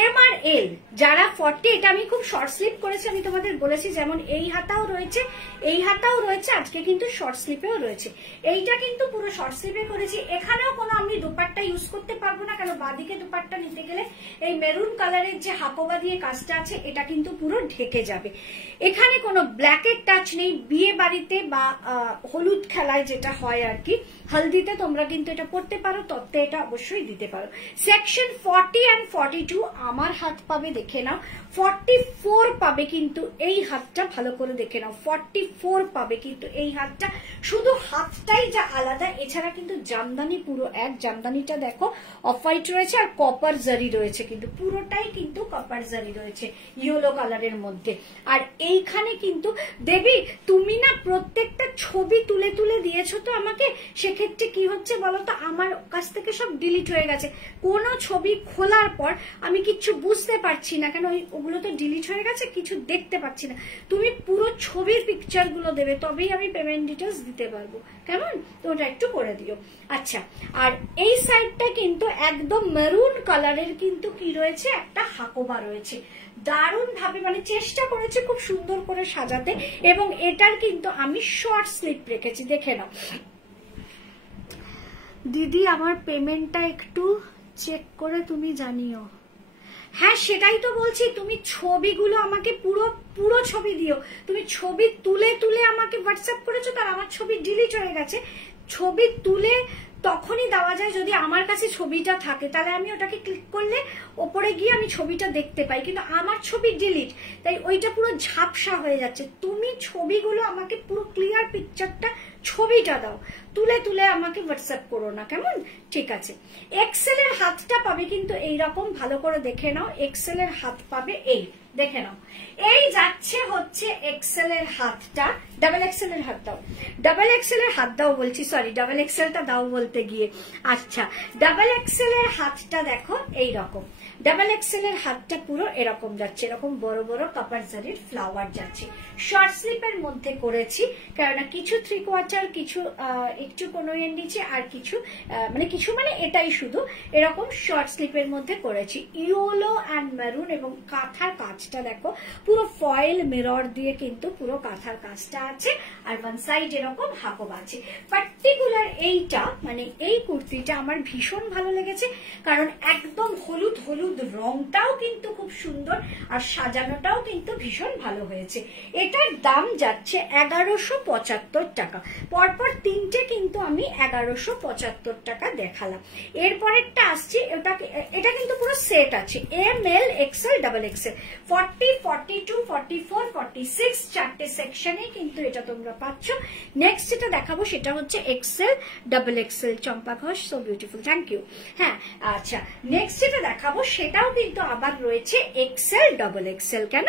এম আর এল যারা 40, এটা আমি খুব শর্ট স্লিপ করেছি, আমি তোমাদের বলেছি, যেমন এই হাতাও রয়েছে, এই হাতাও রয়েছে, আজকে কিন্তু শর্ট স্লিপেও রয়েছে। এইটা কিন্তু পুরো শর্ট স্লিপে করেছি। এখানেও কোনো আমি দুপাট্টা ইউজ করতে পারবো না, কারণ বাদিকে দুপাট্টা নিতে গেলে এই মেরুন কালারের যে হাকোবা দিয়ে কাজটা আছে এটা কিন্তু পুরো ঢেকে যাবে। এখানে কোনো ব্ল্যাকের টাচ নেই। বিয়ে বাড়িতে বা হলুদ খেলায় যেটা হয় আর কি, হলদিতে তোমরা কিন্তু এটা পড়তে পারো, তত্ত্বে এটা অবশ্যই দিতে পারো। সেকশন 40 and 42 আমার হাত পাবে, দেখে নাও। 44 পাবে কিন্তু এই হাতটা, ভালো করে দেখে নাও, 44 পাবে কিন্তু এই হাতটা। শুধু হাতটাই যা আলাদা, এছাড়া কিন্তু জামদানি পুরো এক। জামদানিটা দেখো অফ হোয়াইট রয়েছে আর কপার জারি রয়েছে, কিন্তু পুরোটাই কিন্তু কপার জারি রয়েছে ইয়েলো কালারের মধ্যে। আর এইখানে কিন্তু দেবী তুমি না প্রত্যেকটা ছবি তুলে তুলে দিয়েছো তো আমাকে, সেক্ষেত্রে কি হচ্ছে বলতো, আমার কাছ থেকে সব ডিলিট হয়ে গেছে। কোনো ছবি খোলার পর আমি কিচ্ছু বুঝতে পারছি না, কেন ওগুলো তো ডিলিট হয়ে গেছে, কিছু দেখতে পাচ্ছি না। তুমি পুরো ছবির পিকচার গুলো দেবে, তবেই আমি পেমেন্ট ডিটেলস দিতে পারবো, কেমন? তো ওটা একটু করে দিও। আচ্ছা, আর এই সাইডটা কিন্তু একদম মেরুন কালারের কিন্তু কি রয়েছে, একটা হাকোবা রয়েছে। দারুণ ভাবে মানে চেষ্টা করেছে খুব সুন্দর করে সাজাতে, এবং এটার কিন্তু আমি শর্ট স্লিপ রেখেছি, দেখে নাও। দিদি আমার পেমেন্টটা একটু চেক করে তুমি জানিও। হ্যাঁ সেটাই তো বলছি, তুমি ছবিগুলো আমাকে পুরো পুরো ছবি দিও। তুমি ছবি তুলে তুলে আমাকে হোয়াটসঅ্যাপ করেছো, তার আমার ছবি ডিলিট হয়ে গেছে। ছবি তুলে তখনই দেওয়া যায় যদি আমার কাছে ছবিটা থাকে, তাহলে আমি ওটাকে ক্লিক করলে ওপরে গিয়ে আমি ছবিটা দেখতে পাই, কিন্তু আমার ছবি ডিলিট, তাই ওইটা পুরো ঝাপসা হয়ে যাচ্ছে। তুমি ছবিগুলো আমাকে পুরো ক্লিয়ার পিকচারটা, ছবিটা দাও, তুলে তুলে আমাকে হোয়াটসঅ্যাপ করো না, কেমন? ঠিক আছে। এক্সেলের হাতটা পাবে কিন্তু এইরকম, ভালো করে দেখে নাও। এক্সেলের হাত পাবে এই, দেখে নাও, এই যাচ্ছে হচ্ছে এক্সেলের হাতটা। ডাবল এক্সেলের হাত দাও, ডাবল এক্সেলের হাত দাও বলছি, সরি ডাবল এক্সেলটা দাও বলতে গিয়ে। আচ্ছা, ডাবল এক্সেলের হাতটা দেখো এই রকম। ডাবল এক্সেলের হাতটা পুরো এরকম যাচ্ছে, এরকম বড় বড় কাপার জারির ফ্লাওয়ার যাচ্ছে। শর্ট স্লিপের মধ্যে করেছি, কেননা কিছু 3/4, কিছু একটু 15 নিচে, আর কিছু মানে এটাই শুধু এরকম শর্ট স্লিপের মধ্যে করেছি। ইয়েলো অ্যান্ড মেরুন, এবং কাঁথার কাজটা দেখো পুরো ফয়েল মিরর দিয়ে কিন্তু পুরো কাঁথার কাজটা আছে, আর ওয়ান সাইড এরকম হাকোবা আছে। পার্টিকুলার এইটা মানে এই কুর্তিটা আমার ভীষণ ভালো লেগেছে, কারণ একদম হলুদ হলুদ রংটাও কিন্তু খুব সুন্দর, আর সাজানোটাও কিন্তু ভীষণ ভালো হয়েছে। এটার দাম যাচ্ছে 1175 টাকা। পরপর তিনটে কিন্তু আমি 1175 টাকা দেখালাম। এরপরেরটা আসছি, এটা কিন্তু পুরো সেট আছে, M L XL double XL, 40, 42, 44, 46 চারটে সেকশনে কিন্তু এটা তোমরা পাচ্ছ। নেক্সট যেটা দেখাবো সেটা হচ্ছে XL double XL. Champa Ghosh, so beautiful, thank you. হ্যাঁ আচ্ছা, নেক্সট যেটা দেখাবো সেটাও কিন্তু আবার রয়েছে এক্সেল ডাবল এক্সেল। কেন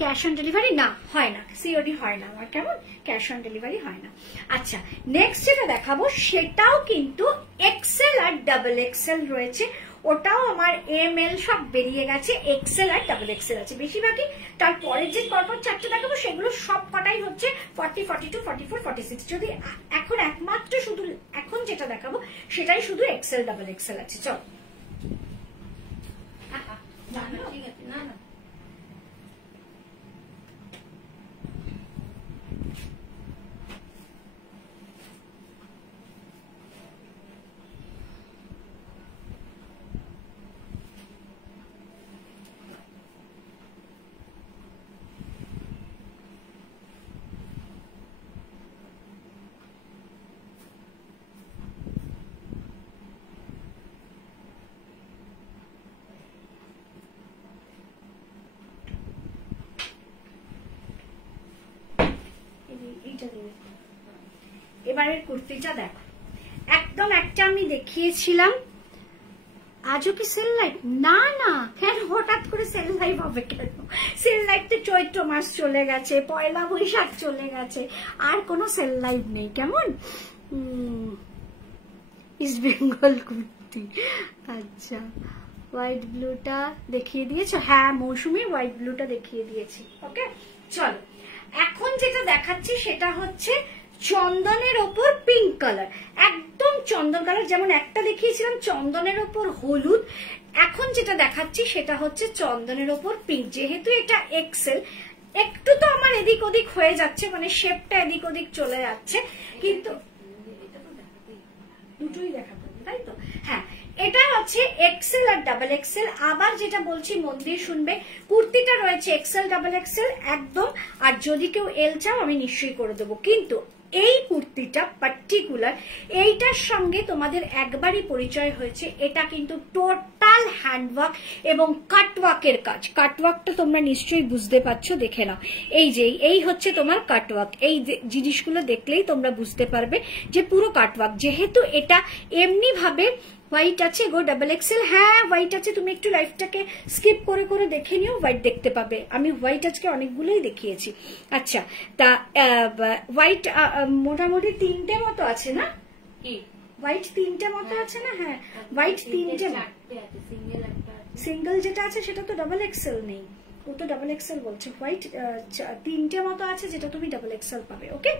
ক্যাশ অন ডেলিভারি না হয় না, সিওডি হয় না আমার, কেমন? ক্যাশ অন ডেলিভারি হয় না। আচ্ছা, নেক্সট যেটা দেখাবো সেটাও কিন্তু এক্সেল আর ডাবল এক্সেল রয়েছে। ওটাও আমার এম এল সব বেরিয়ে গেছে, এক্সেল আর ডাবল এক্সেল আছে বেশিরভাগই। তারপরে যে পরপর চারটে দেখাবো সেগুলো সব কটাই হচ্ছে 40, 42, 44, 46। যদি এখন একমাত্র শুধু এখন যেটা দেখাবো সেটাই শুধু এক্সেল ডাবল এক্সেল আছে। চল ঠিক আছে, না না এবারের কুর্তিটা দেখো, একদম একটা আমি দেখিয়েছিলাম। আজও কি সেল লাইভ? না না, কেন হঠাৎ করে সেল লাইভ হবে কেন? সেল লাইভ তো চৈত্র মাস চলে গেছে, পয়লা বৈশাখ চলে গেছে, আর কোনো সেল লাইভ নেই। কেমন ইস্ট বেঙ্গল কুর্তি? আচ্ছা, হোয়াইট ব্লুটা দেখিয়ে দিয়েছো? হ্যাঁ মৌসুমী, হোয়াইট ব্লুটা দেখিয়ে দিয়েছি। ওকে চলো, এখন যেটা দেখাচ্ছি সেটা হচ্ছে চন্দনের ওপর পিঙ্ক কালার, একদম চন্দন কালার। যেমন একটা দেখিয়েছিলাম চন্দনের ওপর হলুদ, এখন যেটা দেখাচ্ছি সেটা হচ্ছে চন্দনের ওপর পিঙ্ক। যেহেতু এটা এক্সেল, একটু তো আমার এদিক ওদিক হয়ে যাচ্ছে, মানে শেপটা এদিক ওদিক চলে যাচ্ছে, কিন্তু দুটোই দেখাবো তাই তো? হ্যাঁ, এটা হচ্ছে এক্সেল আর ডাবল এক্সেল। আবার যেটা বলছি মন দিয়ে শুনবে, কুর্তিটা রয়েছে এক্সেল ডাবল এক্সেল একদম, আর যদি কেউ এল চাও আমি নিশ্চয়ই করে দেবো। কিন্তু এই কুর্তিটা পার্টিকুলার, এইটার সঙ্গে তোমাদের একবারই পরিচয় হয়েছে। এটা কিন্তু টোটাল হ্যান্ডওয়ার্ক এবং কাটওয়ার্কের কাজ। কাটওয়ার্কটা তোমরা নিশ্চয়ই বুঝতে পারছো, দেখে নাও। এই যে এই হচ্ছে তোমার কাটওয়ার্ক, এই জিনিসগুলো দেখলেই তোমরা বুঝতে পারবে যে পুরো কাটওয়ার্ক। যেহেতু এটা এমনি ভাবে হোয়াইট আছে গো, ডাবল এক্সেল। হ্যাঁ হোয়াইট আছে, তুমি একটু লাইফটাকে স্কিপ করে করে দেখে নিও, হোয়াইট দেখতে পাবে। আমি হোয়াইট আজকে অনেকগুলোই দেখিয়েছি। আচ্ছা, তা হোয়াইট মোটামুটি 3টে মতো আছে না? হোয়াইট 3টে মতো আছে না? হ্যাঁ হোয়াইট 3টে, সিঙ্গেল যেটা আছে সেটা তো ডাবল এক্সেল নেই, ও তো ডাবল এক্সেল বলছে। হোয়াইট 3টে মতো আছে যেটা তুমি ডাবল এক্সেল পাবে। ওকে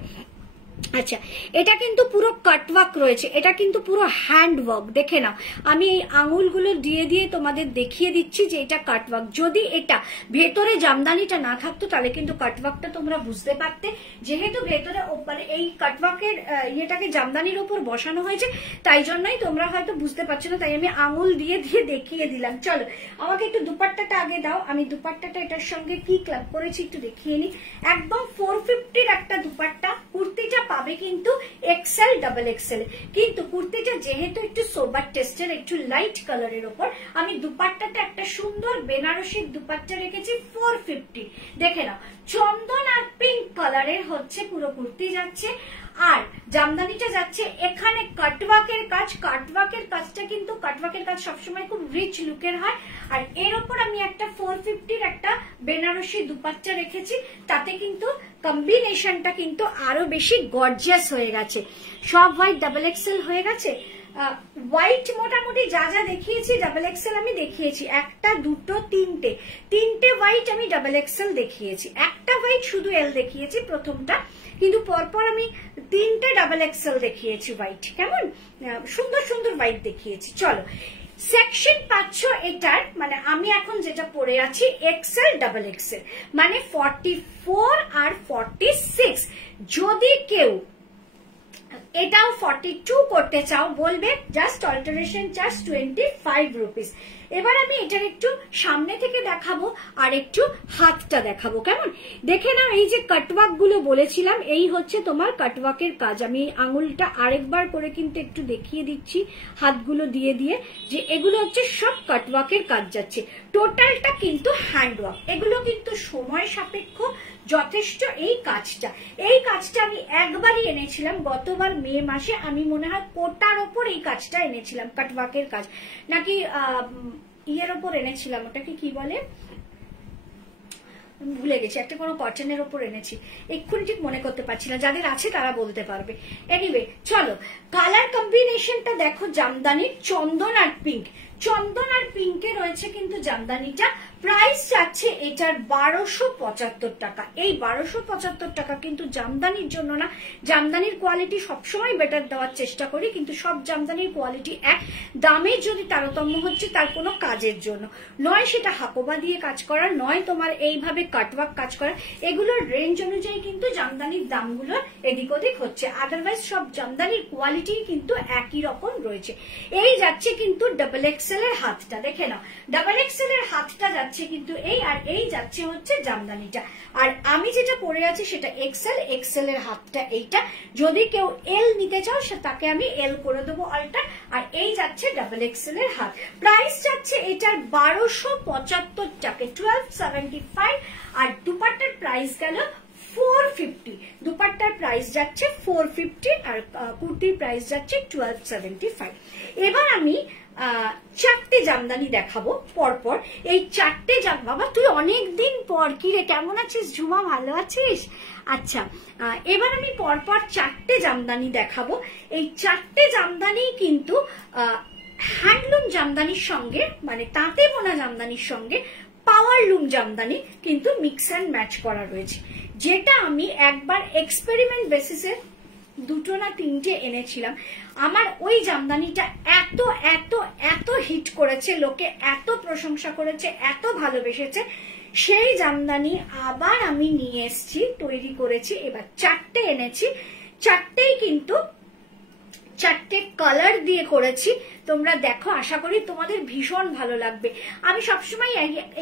আচ্ছা, এটা কিন্তু পুরো কাটওয়ার্ক রয়েছে, এটা কিন্তু পুরো হ্যান্ড ওয়ার্ক। দেখে নাও, আমি এই আঙুলগুলো দিয়ে দিয়ে তোমাদের দেখিয়ে দিচ্ছি যে এটা কাটওয়ার্ক। যদি এটা ভেতরে জামদানিটা না থাকতো তাহলে কিন্তু কাটওয়ার্কটা তোমরা বুঝতে পারতে। যেহেতু ভেতরে মানে এই কাটওয়ার্কের ইয়েটাকে জামদানির উপর বসানো হয়েছে, তাই জন্যই তোমরা হয়তো বুঝতে পারছো না, তাই আমি আঙুল দিয়ে দিয়ে দেখিয়ে দিলাম। চলো আমাকে একটু দুপাট্টাটা আগে দাও, আমি দুপাট্টাটা এটার সঙ্গে কি ক্লাব করেছি একটু দেখিয়ে নিই। একদম 450-র একটা দুপাট্টা। কুর্তিটা পাবে কিন্তু এক্সেল ডাবল এক্সেল, কিন্তু কুর্তিটা যেহেতু একটু সোবার টেস্টের, একটু লাইট কালারের ওপর, আমি দুপাট্টাটা একটা সুন্দর বেনারসির দুপাট্টা রেখেছি 450। দেখে নাও, চন্দন আর পিঙ্ক কালারের হচ্ছে পুরো কুর্তি যাচ্ছে, আর জামদানিটা যাচ্ছে এখানে কাটওয়ার্কের কাজ। কাটওয়ার্কের কাজটা কিন্তু, কাটওয়ার্কের কাজ সবসময় খুব রিচ লুকের হয়। আর এর ওপর আমি একটা 450-র একটা বেনারসি দুপাট্টা রেখেছি, তাতে কিন্তু কম্বিনেশনটা কিন্তু আরো বেশি গর্জিয়াস হয়ে গেছে। সব হোয়াইট ডাবল এক্সেল হয়ে গেছে। হোয়াইট মোটামুটি যা যা দেখিয়েছি ডাবল এক্সেল আমি দেখিয়েছি, একটা দুটো তিনটে হোয়াইট আমি ডাবল এক্সেল দেখিয়েছি, একটা হোয়াইট শুধু এল দেখিয়েছি প্রথমটা, কিন্তু পরপর আমি 3টে ডাবল এক্সেল দেখিয়েছি হোয়াইট। কেমন সুন্দর সুন্দর হোয়াইট দেখিয়েছি। চলো সেকশন পাচ্ছ এটার, মানে আমি এখন যেটা পরে আছি এক্সেল ডাবল এক্সেল, মানে 44 আর 46। যদি কেউ এটাও 42 করতে চাও বলবে জাস্ট অল্টারেশন চার্জ 25 রুপিস। এবার আমি এটার একটু সামনে থেকে দেখাবো আর একটু হাতটা দেখাবো। কেমন দেখে নাও, এই যে কাটওয়ার্ক গুলো বলেছিলাম, এই হচ্ছে তোমার কাটওয়ার্কের কাজ। আমি আঙুলটা আরেকবার করে কিন্তু একটু দেখিয়ে দিচ্ছি হাতগুলো দিয়ে দিয়ে, যে এগুলো হচ্ছে সব কাটওয়ার্কের কাজ যাচ্ছে। টোটালটা কিন্তু হ্যান্ডওয়ার্ক, এগুলো কিন্তু সময় সাপেক্ষ যথেষ্ট। এই কাজটা আমি একবারই এনেছিলাম গতবার মে মাসে, আমি মনে হয় কোটার ওপর এই কাজটা এনেছিলাম, কাটওয়ার্কের কাজ নাকি ইয়ের ওপর এনেছিলাম, ওটাকে কি বলে ভুলে গেছি, একটা কোনো কটনের ওপর এনেছি, এক্ষুনি ঠিক মনে করতে পারছি না, যাদের আছে তারা বলতে পারবে। এনিওয়ে চলো কালার কম্বিনেশনটা দেখো, জামদানির চন্দন আর পিঙ্ক, চন্দন আর পিঙ্কে রয়েছে কিন্তু জামদানিটা। প্রাইস যাচ্ছে এটার 1275 টাকা। এই 1275 টাকা কিন্তু জামদানির জন্য না, জামদানির কোয়ালিটি সবসময় বেটার দেওয়ার চেষ্টা করি, কিন্তু সব জামদানির কোয়ালিটি এক, দামের যদি তারতম্য হচ্ছে তার কোনো কাজের জন্য নয়, সেটা হাকোবা দিয়ে কাজ করা নয়, তোমার এইভাবে কাটওয়ার্ক কাজ করা, এগুলোর রেঞ্জ অনুযায়ী কিন্তু জামদানির দামগুলো এদিক ওদিক হচ্ছে। আদারওয়াইজ সব জামদানির কোয়ালিটি কিন্তু একই রকম রয়েছে। এই যাচ্ছে কিন্তু ডাবল এক্সেল এর হাতটা, দেখে নাও ডাবল এক্সেল এর হাতটা যাচ্ছে কিন্তু এই, আর এই যাচ্ছে হচ্ছে জামদানিটা। আর আমি যেটা পরে আছি সেটা এক্সেল এর হাতটা এইটা। যদি কেউ এল নিতে চাও তাকে আমি এল করে দেবো অল্টার। আর এই যাচ্ছে ডাবল এক্সেল এর হাত। প্রাইস যাচ্ছে এটার 1275 টাকা, 1275। আর দুপাট্টার প্রাইস গেল 450, দুপাট্টার প্রাইস যাচ্ছে 450 আর কুর্তির প্রাইস যাচ্ছে 1275। এবার আমি 4টে জামদানি দেখাবো পরপর। এই 4টে বাবা তুই অনেকদিন পর, কি রে কেমন আছিস ঝুমা, ভালো আছিস? আচ্ছা, এবার আমি পরপর 4টে জামদানি দেখাবো। এই 4টে জামদানি কিন্তু হ্যান্ডলুম জামদানির সঙ্গে, মানে তাঁতে বোনা জামদানির সঙ্গে পাওয়ার লুম জামদানি কিন্তু মিক্স অ্যান্ড ম্যাচ করা রয়েছে, যেটা আমি একবার এক্সপেরিমেন্ট বেসিসে 2টো না 3টে এনেছিলাম। আমার ওই জামদানিটা এত এত এত হিট করেছে, লোকে এত প্রশংসা করেছে, এত ভালোবেসেছে, সেই জামদানি আবার আমি নিয়ে এসেছি, তৈরি করেছি। এবার 4টে এনেছি, 4টেই কিন্তু 4টে কালার দিয়ে করেছি। তোমরা দেখো, আশা করি তোমাদের ভীষণ ভালো লাগবে। আমি সবসময়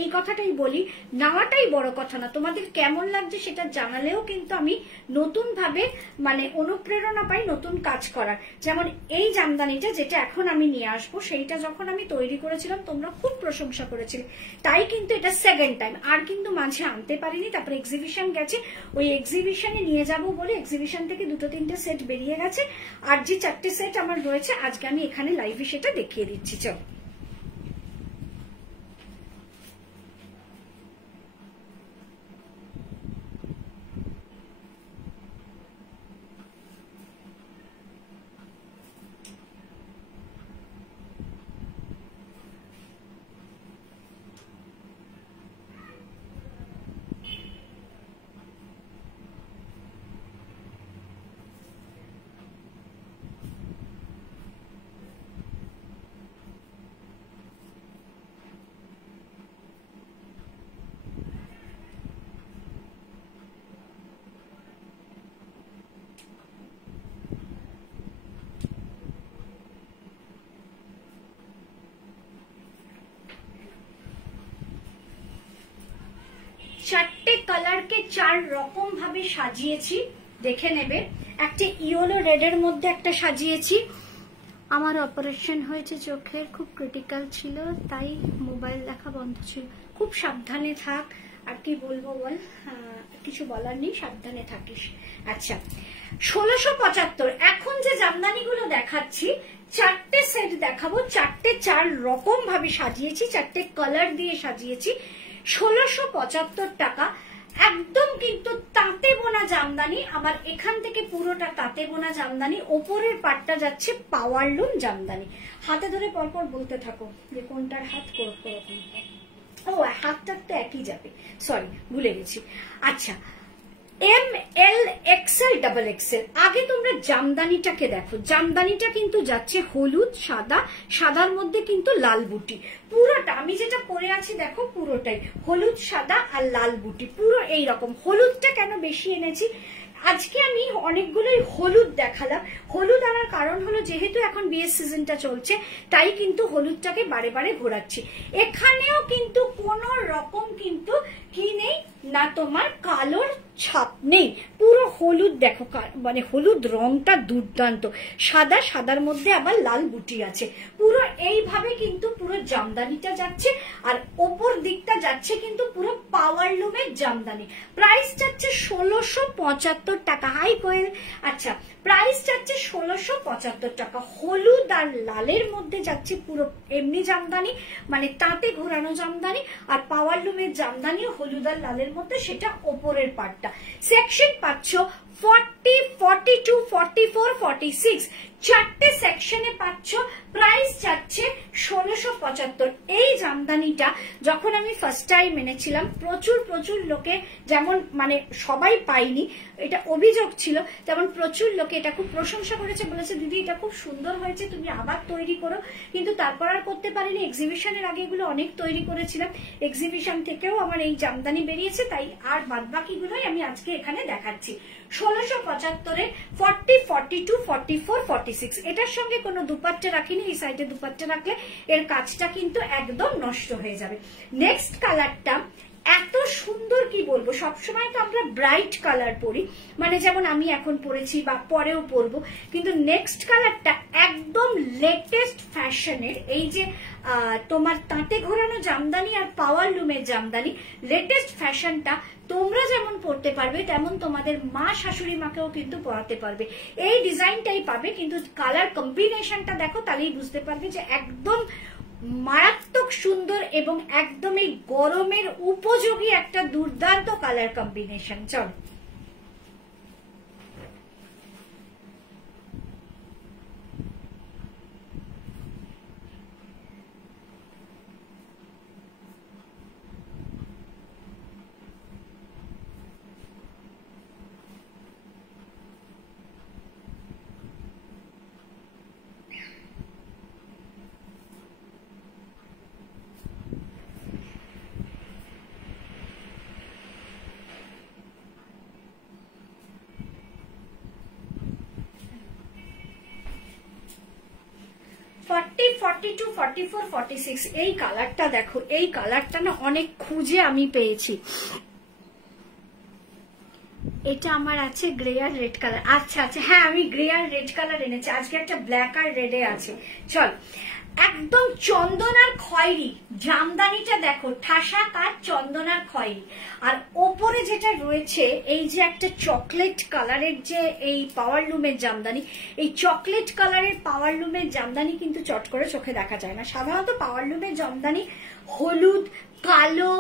এই কথাটাই বলি, নেওয়াটাই বড় কথা না, তোমাদের কেমন লাগছে সেটা জানালেও কিন্তু আমি নতুন ভাবে মানে অনুপ্রেরণা পাই নতুন কাজ করার। যেমন এই জামদানিটা যেটা এখন আমি নিয়ে আসবো, সেইটা যখন আমি তৈরি করেছিলাম তোমরা খুব প্রশংসা করেছিলে, তাই কিন্তু এটা সেকেন্ড টাইম। আর কিন্তু মাঝে আনতে পারিনি, তারপরে এক্সিবিশন গেছে, ওই এক্সিবিশনে নিয়ে যাব বলে এক্সিবিশন থেকে 2-3টে সেট বেরিয়ে গেছে। আর যে 4টে সেট আমার রয়েছে আজকে আমি এখানে লাইভে সেটা দেখিয়ে দিচ্ছি। চলো, চারটে কালারকে 4 রকম ভাবে সাজিয়েছি, দেখে নেবে। একটা ইয়েলো রেডের মধ্যে একটা সাজিয়েছি। আমার অপারেশন হয়েছে চোখের, খুব ক্রিটিক্যাল ছিল, তাই মোবাইল দেখা বন্ধ ছিল। খুব সাবধানে থাক, আর কি বলবো বল, কিছু বলার নেই, সাবধানে থাকিস। আচ্ছা, 1675। এখন যে জামদানিগুলো দেখাচ্ছি, 4টে সেট দেখাবো, 4টে 4 রকম ভাবে সাজিয়েছি, 4টে কালার দিয়ে সাজিয়েছি। 1675 টাকা, একদম কিন্তু তাঁতে বোনা জামদানি। আমার এখান থেকে পুরোটা তাঁতে বোনা জামদানি, ওপরের পাটটা যাচ্ছে পাওয়ারলুম জামদানি। হাতে ধরে পরপর বলতে থাকো যে কোনটার হাত কোরকম। ও, হাতটা তো একই যাবে, সরি ভুলে গেছি। আচ্ছা, ML XL XXL। আগে তোমরা জামদানিটাকে দেখো, জামদানিটা কিন্তু যাচ্ছে হলুদ সাদা, সাদার মধ্যে কিন্তু লাল বুটি। পুরোটা আমি যেটা পরে আছি দেখো, পুরোটাই হলুদ সাদা আর লাল বুটি, পুরো এইরকম। হলুদটা কেন বেশি এনেছি, আজকে আমি অনেকগুলোই হলুদ দেখালাম। হলুদ আনার কারণ হলো, যেহেতু এখন বিয়ের সিজনটা চলছে, তাই কিন্তু হলুদটাকে বারে বারে ঘোরাচ্ছি। এখানেও কিন্তু কোন রকম কিন্তু কি নেই না, তোমার কালোর ছাপ নেই, পুরো হলুদ। দেখো মানে হলুদ রংটা দুর্দান্ত, সাদা, সাদার মধ্যে আবার লাল বুটি আছে। পুরো এইভাবে কিন্তু পুরো জামদানিটা যাচ্ছে, আর ওপর দিকটা যাচ্ছে কিন্তু পুরো পাওয়ারলুমের জামদানি। প্রাইস যাচ্ছে 1675 টাকা। হাই কোয়েল। আচ্ছা, প্রাইস যাচ্ছে 1675 টাকা। হলুদ আর লালের মধ্যে যাচ্ছে পুরো এমনি জামদানি, মানে তাঁতে ঘোরানো জামদানি, আর পাওয়ারলুমের জামদানিও হলুদ আর লালের মধ্যে, সেটা ওপরের পাটটা। সেকশন পাচ্ছ 40, 42, 44, 46, 4টে সেকশনে পাচ্ছ। প্রাইস যাচ্ছে 1675। এই জামদানিটা যখন আমি ফার্স্ট টাইম এনেছিলাম, প্রচুর লোকে, যেমন মানে সবাই পাইনি, এটা অভিযোগ ছিল, যেমন প্রচুর লোকে এটা খুব প্রশংসা করেছে, বলেছে দিদি এটা খুব সুন্দর হয়েছে, তুমি আবার তৈরি করো। কিন্তু তারপর আর করতে পারিনি। এক্সিবিশনের আগে এগুলো অনেক তৈরি করেছিলাম, এক্সিবিশন থেকেও আমার এই জামদানি বেরিয়েছে, তাই আর বাদবাকিগুলোই আমি আজকে এখানে দেখাচ্ছি। 1675-এ 40, 42, 44, 46। এটার সঙ্গে কোনো দুপাট্টা রাখিনি, এই সাইডে দুপাট্টা রাখলে এর কাজটা কিন্তু একদম নষ্ট হয়ে যাবে। নেক্সট কালারটা এত সুন্দর, কি বলবো, সবসময় তো আমরা ব্রাইট কালার পরি, মানে যেমন আমি এখন পরেছি বা পরেও পরবো, কিন্তু নেক্সট কালারটা একদম লেটেস্ট ফ্যাশনের এই যে তোমার তাঁতে ঘোরানো জামদানি আর পাওয়ার লুমের জামদানি, লেটেস্ট ফ্যাশনটা তোমরা যেমন পড়তে পারবে তেমন তোমাদের মা শাশুড়ি মাকেও কিন্তু পরাতে পারবে। এই ডিজাইনটাই পাবে, কিন্তু কালার কম্বিনেশনটা দেখো, তাহলেই বুঝতে পারবে যে একদম মারাত্মক সুন্দর এবং একদমই গরমের উপযোগী একটা দুর্দান্ত কালার কম্বিনেশন। চলো এই কালারটা দেখো, এই কালারটা না অনেক খুঁজে আমি পেয়েছি। এটা আমার আছে গ্রে আর রেড কালার। আচ্ছা আচ্ছা, হ্যাঁ আমি গ্রে আর রেড কালার এনেছি, আজকে একটা ব্ল্যাক আর রেডে আছে। চল, একদম চন্দন আর খয়েরি জামদানিটা দেখো, ঠাসা কাজ চন্দন আর খয়েরি, আর ওপরে যেটা রয়েছে এই যে একটা চকলেট কালারের যে এই পাওয়ার লুমের জামদানি, এই চকলেট কালারের পাওয়ার লুমের জামদানি কিন্তু চট করে চোখে দেখা যায় না। সাধারণত পাওয়ার লুমের জামদানি হলুদ, কালো,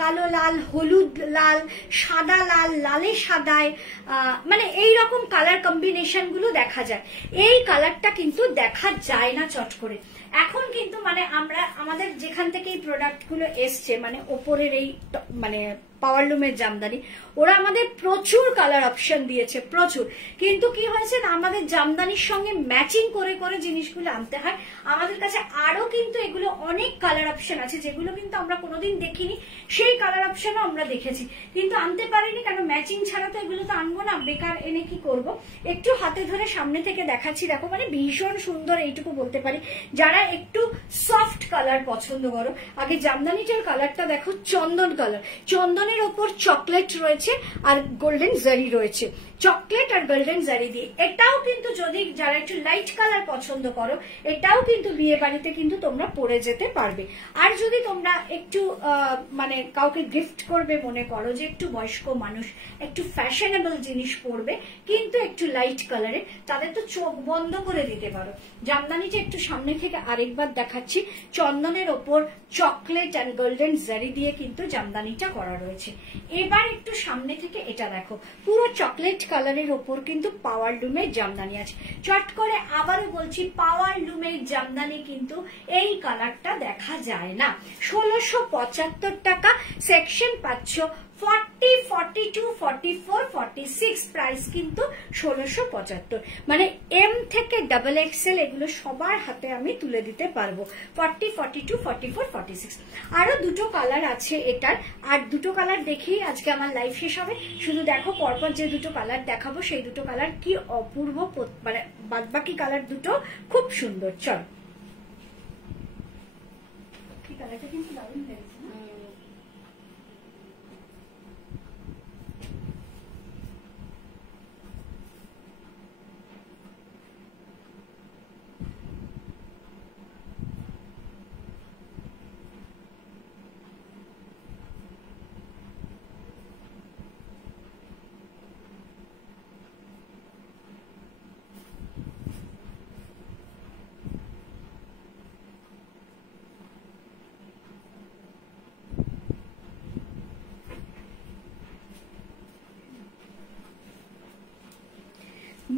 কালো লাল, হলুদ লাল, সাদা লাল, লালে সাদায়, মানে এই রকম কালার কম্বিনেশন গুলো দেখা যায়। এই কালারটা কিন্তু দেখা যায় না চট করে। এখন কিন্তু মানে আমরা আমাদের যেখান থেকে এই প্রোডাক্ট গুলো এসছে, মানে ওপরের এই মানে পাওয়ার লুমের জামদানি, ওরা আমাদের প্রচুর কালার অপশন দিয়েছে, প্রচুর। কিন্তু কি হয়েছে না, আমাদের জামদানির সঙ্গে ম্যাচিং করে করে জিনিসগুলো আনতে হয়। আমাদের কাছে আরো কিন্তু এগুলো অনেক কালার অপশন আছে যেগুলো কিন্তু আমরা কোনোদিন দেখিনি, সেই কালার অপশনও আমরা দেখেছি কিন্তু আনতে পারিনি, কারণ ম্যাচিং ছাড়া তো এগুলো তো আনবো না, বেকার এনে কি করব। একটু হাতে ধরে সামনে থেকে দেখাচ্ছি, দেখো মানে ভীষণ সুন্দর, এইটুকু বলতে পারি। যারা একটু সফট কালার পছন্দ করো, আগে জামদানিটার কালারটা দেখো, চন্দন কালার, চন্দনের ওপর চকলেট রয়েছে আর গোল্ডেন জারি রয়েছে, চকলেট আর গোল্ডেন জারি দিয়ে। এটাও কিন্তু যদি যারা একটু লাইট কালার পছন্দ করো, এটাও কিন্তু বিয়ে বাড়িতে কিন্তু তোমরা পরে যেতে পারবে। আর যদি তোমরা একটু মানে কাউকে গিফট করবে মনে করো, যে একটু বয়স্ক মানুষ একটু ফ্যাশনেবল জিনিস পরবে কিন্তু একটু লাইট কালারে, তাদের তো চোখ বন্ধ করে দিতে পারো। জামদানিটা একটু সামনে থেকে আরেকবার দেখাচ্ছি, চন্দনের ওপর চকলেট অ্যান্ড গোল্ডেন জারি দিয়ে কিন্তু জামদানিটা করা রয়েছে। এবার একটু সামনে থেকে এটা দেখো, পুরো চকলেট কালারের ওপর কিন্তু পাওয়ার লুমের জামদানি আছে। চট করে আবারও বলছি, পাওয়ার লুমের জামদানি কিন্তু এই কালারটা দেখা যায় না। 1675 টাকা সেকশন পাচ্ছ, 40, 42, 44, 46 প্রাইস কিন্তু 1675। মানে এম থেকে ডাবল এক্সেল এগুলো সবার হাতে আমি তুলে দিতে পারবো। 40, 42, 44, 46 আরো দুটো কালার আছে এটার, আর দুটো কালার দেখেই আজকে আমার লাইভ শেষ হবে। শুধু দেখো পরপর যে দুটো কালার দেখাবো সেই দুটো কালার কি অপূর্ব, মানে বাদবাকি কালার দুটো খুব সুন্দর। চল, কালারটা কিন্তু দারুণ লাগছে।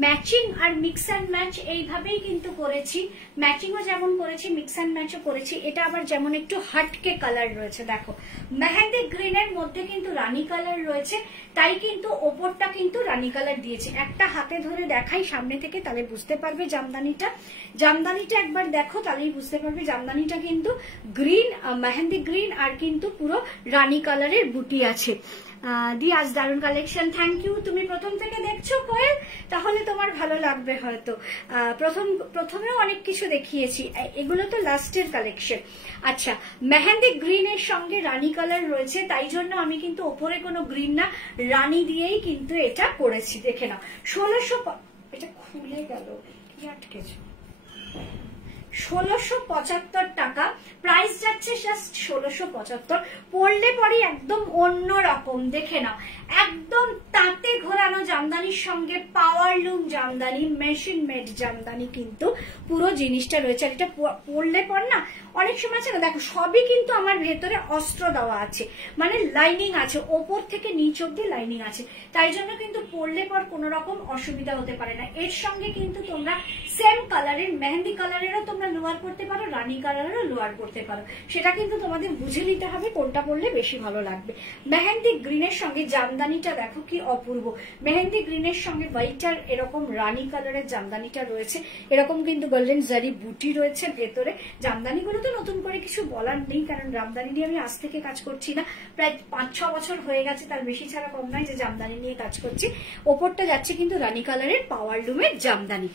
ম্যাচিং আর মিক্স অ্যান্ড ম্যাচ এইভাবেই কিন্তু করেছি, ম্যাচিংও যেমন করেছি মিক্স অ্যান্ড ম্যাচও করেছি। এটা আবার যেমন একটু হাটকে কালার রয়েছে, দেখো মেহেন্দি গ্রিনের মধ্যে কিন্তু রানী কালার রয়েছে, তাই কিন্তু ওপরটা কিন্তু রানী কালার দিয়েছে। একটা হাতে ধরে দেখাই সামনে থেকে, তাহলে বুঝতে পারবে জামদানিটা। জামদানিটা একবার দেখো তাহলেই বুঝতে পারবে জামদানিটা কিন্তু গ্রিন, মেহেন্দি গ্রিন আর কিন্তু পুরো রানী কালারের বুটি আছে। দি আজ দারুণ কালেকশন, থ্যাংক ইউ। তুমি প্রথম থেকে দেখছো কোয়েল, তাহলে তোমার ভালো লাগবে হয়তো। প্রথমেও অনেক কিছু দেখিয়েছি, এগুলো তো লাস্টের কালেকশন। আচ্ছা, মেহেন্দি গ্রিনের সঙ্গে রানী কালার রয়েছে, তাই জন্য আমি কিন্তু ওপরে কোনো গ্রিন না, রানী দিয়েই কিন্তু এটা করেছি। দেখে নাও 1600, এটা খুলে গেল, কি আটকেছে, 1675 টাকা, প্রাইস যাচ্ছে জাস্ট 1675। পরলে পরে একদম অন্য রকম, দেখে নাও একদম তাঁতে ঘোরানো জামদানির সঙ্গে powerloom Jamdani, machine made Jamdani কিন্তু পুরো জিনিসটা রয়েছে। আর এটা পরলে পর না অনেক সময় আছে না, দেখো সবই কিন্তু আমার ভেতরে অস্ত্র দেওয়া আছে, মানে লাইনিং আছে, ওপর থেকে নিচ অব্দি লাইনিং আছে, তাই জন্য কিন্তু পরলে পর কোনো রকম অসুবিধা হতে পারে না। এর সঙ্গে কিন্তু তোমরা সেম কালারের মেহেন্দি কালারেরও তোমরা লোয়ার পরতে পারো, রানী কালারেরও লোয়ার পরতে পারো, সেটা কিন্তু তোমাদের বুঝে নিতে হবে কোনটা পরলে বেশি ভালো লাগবে। মেহেন্দি গ্রিনের সঙ্গে জামদানিটা দেখো কি অপূর্ব, মেহেন্দি গ্রিনের সঙ্গে হোয়াইটার এরকম রানী কালারের জামদানিটা রয়েছে, এরকম কিন্তু গোল্ডেন জারি বুটি রয়েছে ভেতরে। জামদানিগুলো তো নতুন করে কিছু বলার নেই, কারণ জামদানি নিয়ে আমি আজ থেকে কাজ করছি না, প্রায় 5-6 বছর হয়ে গেছে, তার বেশি ছাড়া কম নয় যে জামদানি নিয়ে কাজ করছি। ওপরটা যাচ্ছে কিন্তু রানী কালারের পাওয়ারলুমের জামদানি।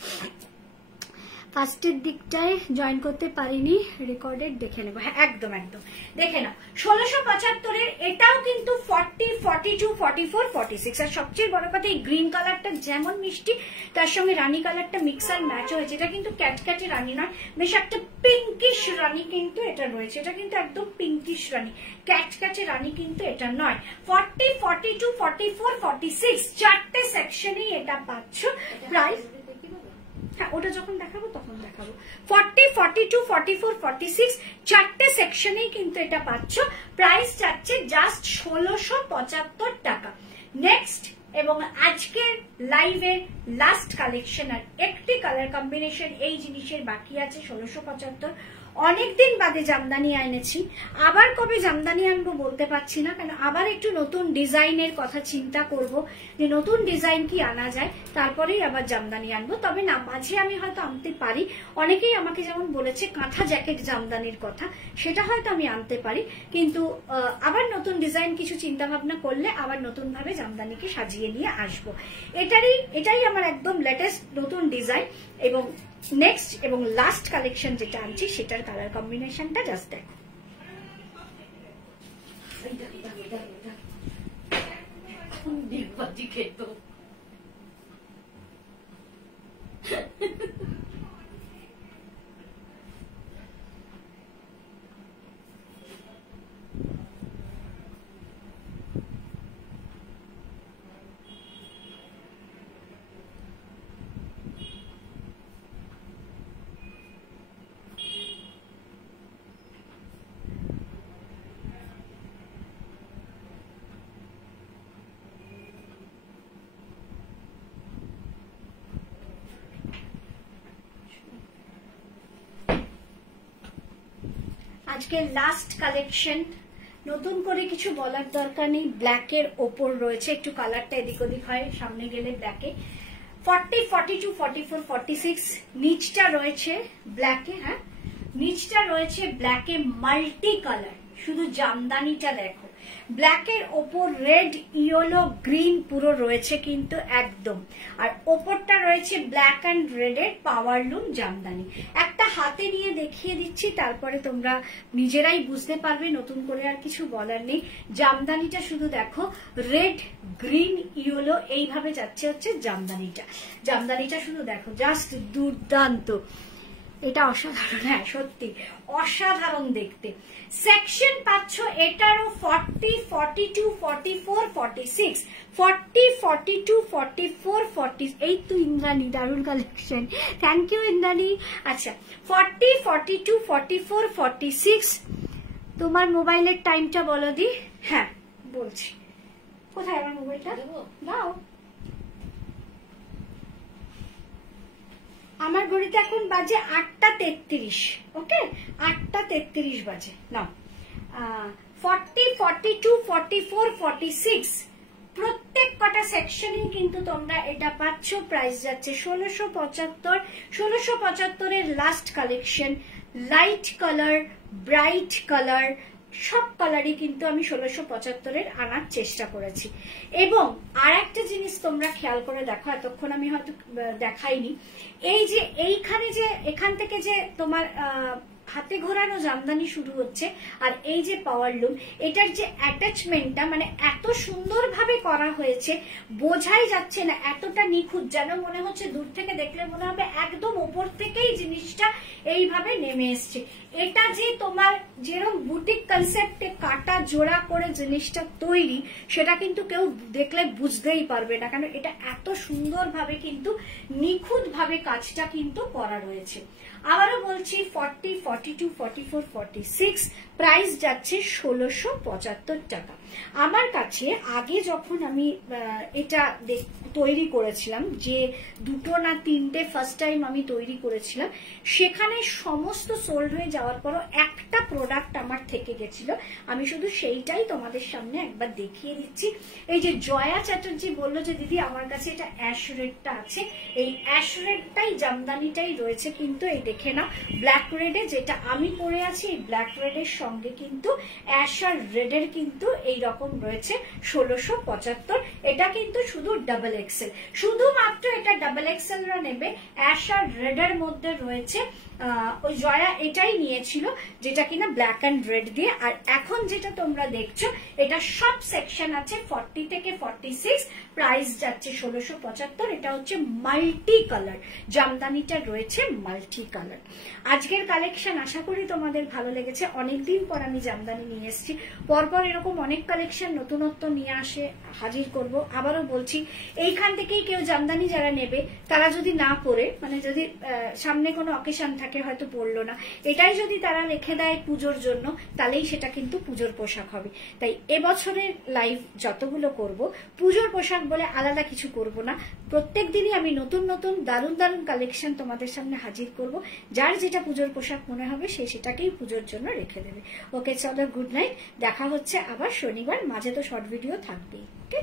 ফার্স্টের দিকটায় জয়েন করতে পারিনি, রেকর্ডেড দেখে নেবো। হ্যাঁ একদম একদম দেখে নাও, 1675-এর এটাও কিন্তু 40, 42, 44, 46। আর সবচেয়ে বড় কথা এই গ্রিন কালারটা যেমন মিষ্টি, তার সঙ্গে রানী কালারটা মিক্সার ম্যাচ হয়েছে। এটা কিন্তু ক্যাটক্যাটে রানী নয়, বেশ একটা পিঙ্কিশ রানী কিন্তু এটা রয়েছে, এটা কিন্তু একদম পিঙ্কিশ রানী, ক্যাটক্যাটে রানী কিন্তু এটা নয়। 40, 42, 44, 46 চারটে সেকশনেই এটা পাচ্ছ। প্রাইস হ্যাঁ ওটা যখন দেখাবো তখন দেখাবো। 40, 42, 44, 46 চারটে সেকশনেই কিন্তু এটা পাচ্ছ। প্রাইস যাচ্ছে জাস্ট 1675 টাকা। নেক্সট এবং আজকের লাইভের লাস্ট কালেকশন, আর একটি কালার কম্বিনেশন এই জিনিসের বাকি আছে 1675। অনেকদিন বাদে জামদানি এনেছি, আবার কবে জামদানি আনবো বলতে পারছি না, কারণ আবার একটু নতুন ডিজাইনের কথা চিন্তা করব যে নতুন ডিজাইন কি আনা যায়, তারপরেই আবার জামদানি আনবো। তবে না, মাঝে আমি হয়তো আনতে পারি, অনেকেই আমাকে যেমন বলেছে কাঁথা জ্যাকেট জামদানির কথা, সেটা হয়তো আমি আনতে পারি, কিন্তু আবার নতুন ডিজাইন কিছু চিন্তা ভাবনা করলে আবার নতুন ভাবে জামদানিকে সাজিয়ে নিয়ে আসবো। এটাই আমার একদম লেটেস্ট নতুন ডিজাইন। এবং নেক্সট এবং লাস্ট কালেকশন যেটা আনছি সেটার কালার কম্বিনেশনটা জাস্ট দেখো। আজকে লাস্ট কালেকশন, নতুন করে কিছু বলার দরকার নেই, ব্ল্যাকের ওপর রয়েছে, একটু কালারটা এদিক ওদিক হয় সামনে গেলে ব্ল্যাকে। 40, 42, 44, 46 নিচটা রয়েছে ব্ল্যাকে, হ্যাঁ নিচটা রয়েছে ব্ল্যাকে মাল্টি কালার। শুধু জামদানিটা দেখো, ব্ল্যাকের ওপর রেড, ইয়েলো, গ্রিন পুরো রয়েছে কিন্তু একদম, আর ওপরটা রয়েছে ব্ল্যাক অ্যান্ড রেড এর পাওয়ারলুম জামদানি। একটা হাতে নিয়ে দেখিয়ে দিচ্ছি, তারপরে তোমরা নিজেরাই বুঝতে পারবে, নতুন করে আর কিছু বলার নেই। জামদানিটা শুধু দেখো, রেড, গ্রিন, ইয়েলো এইভাবে যাচ্ছে হচ্ছে জামদানিটা। জামদানিটা শুধু দেখো, জাস্ট দুর্দান্ত, এটা অসাধারণ, হ্যাঁ সত্যি অসাধারণ দেখতে। সেকশন পাচ্ছ এটারও 40, 42, 44, 46, 40, 42, 44, 40। এই তো ইন্দ্রাণী, দারুণ কালেকশন, থ্যাংক ইউ ইন্দ্রাণী। আচ্ছা 40, 42, 44, 46। তোমার মোবাইলের টাইমটা বলো দি। হ্যাঁ বলছি, কোথায় আমার মোবাইলটা দাও। আমার ঘড়িতে এখন বাজে 8:33, ওকে 8:33 বাজে। নাও 40, 42, 44, 46 প্রত্যেক কটা সেকশনেই কিন্তু তোমরা এটা পাচ্ছ। প্রাইস যাচ্ছে 1675। 1675-এর last collection, light colour, bright colour, সব কালারই কিন্তু আমি 1675-এর আনার চেষ্টা করেছি। এবং আর একটা জিনিস তোমরা খেয়াল করে দেখো, এতক্ষণ আমি হয়তো দেখাইনি, এই যে এইখানে যে এখান থেকে যে তোমার হাতে ঘোরানো জামদানি শুরু হচ্ছে। আর এই যে পাওয়ার লুম, এটার যে অ্যাটাচমেন্টটা মানে এত সুন্দরভাবে করা হয়েছে, বোঝাই যাচ্ছে না, এতটা নিখুঁত, যেন মনে হচ্ছে দূর থেকে দেখলে মনে হবে একদম উপর থেকেই জিনিসটা এইভাবে নেমে এসছে। এটা যে তোমার যেরকম বুটিক কনসেপ্টে কাটা জোড়া করে জিনিসটা তৈরি, সেটা কিন্তু কেউ দেখলে বুঝতেই পারবে না, কারণ এটা এত সুন্দরভাবে কিন্তু নিখুঁত ভাবে কাজটা কিন্তু করা রয়েছে। আবারও বলছি 40, 42, 44, 46, প্রাইস যাচ্ছে 1675 টাকা। আমার কাছে আগে যখন আমি এটা তৈরি করেছিলাম, যে 2 না 3টে ফার্স্ট টাইম আমি তৈরি করেছিলাম, সেখানে সমস্ত সোল্ড হয়ে যাওয়ার পরও একটা প্রোডাক্ট আমার থেকে গেছিল। আমি শুধু সেইটাই তোমাদের সামনে একবার দেখিয়ে দিচ্ছি। এই যে জয়া চ্যাটার্জি বললো যে দিদি আমার কাছে এটা অ্যাশ রেডটা আছে, এই অ্যাশ রেডটাই জামদানিটাই রয়েছে, কিন্তু এই দেখে না ব্ল্যাক রেডে যেটা আমি পরে আছি, এই ব্ল্যাক রেডের সঙ্গে কিন্তু অ্যাশ আর রেডের কিন্তু এই রকম রয়েছে 1675। এটা কিন্তু শুধু ডাবল এক্সেল, শুধুমাত্র এটা ডাবল এক্সেল রা নেবে। অ্যাশ আর রেডের মধ্যে রয়েছে, ওই জয়া এটাই নিয়েছিল যেটা কিনা ব্ল্যাক অ্যান্ড রেড দিয়ে। আর এখন যেটা তোমরা দেখছো এটা সব সেকশন আছে 40 থেকে 46, প্রাইস যাচ্ছে 1675। এটা হচ্ছে মাল্টি কালার, জামদানিটা রয়েছে মাল্টি কালার। আজকের কালেকশন আশা করি তোমাদের ভালো লেগেছে। অনেকদিন পর আমি জামদানি নিয়ে এসেছি, পরপর এরকম অনেক কালেকশন নতুনত্ব নিয়ে আসে হাজির করব। আবারও বলছি, এইখান থেকেই কেউ জামদানি যারা নেবে তারা যদি না পরে, মানে যদি সামনে কোনো অকেশন থাকে হয়তো পরলো না, এটাই যদি তারা রেখে দেয় পুজোর জন্য, তাহলেই সেটা কিন্তু পুজোর পোশাক হবে। তাই এবছরের লাইভ যতগুলো করব, পুজোর পোশাক বলে আলাদা কিছু করব না। প্রত্যেক দিনই আমি নতুন নতুন দারুণ দারুণ কালেকশন তোমাদের সামনে হাজির করব। যার যেটা পুজোর পোশাক মনে হবে সে সেটাকেই পুজোর জন্য রেখে দেবে। ওকে, চলো, গুড নাইট। দেখা হচ্ছে আবার শনিবার, মাঝে তো শর্ট ভিডিও থাকবেই। ওকে।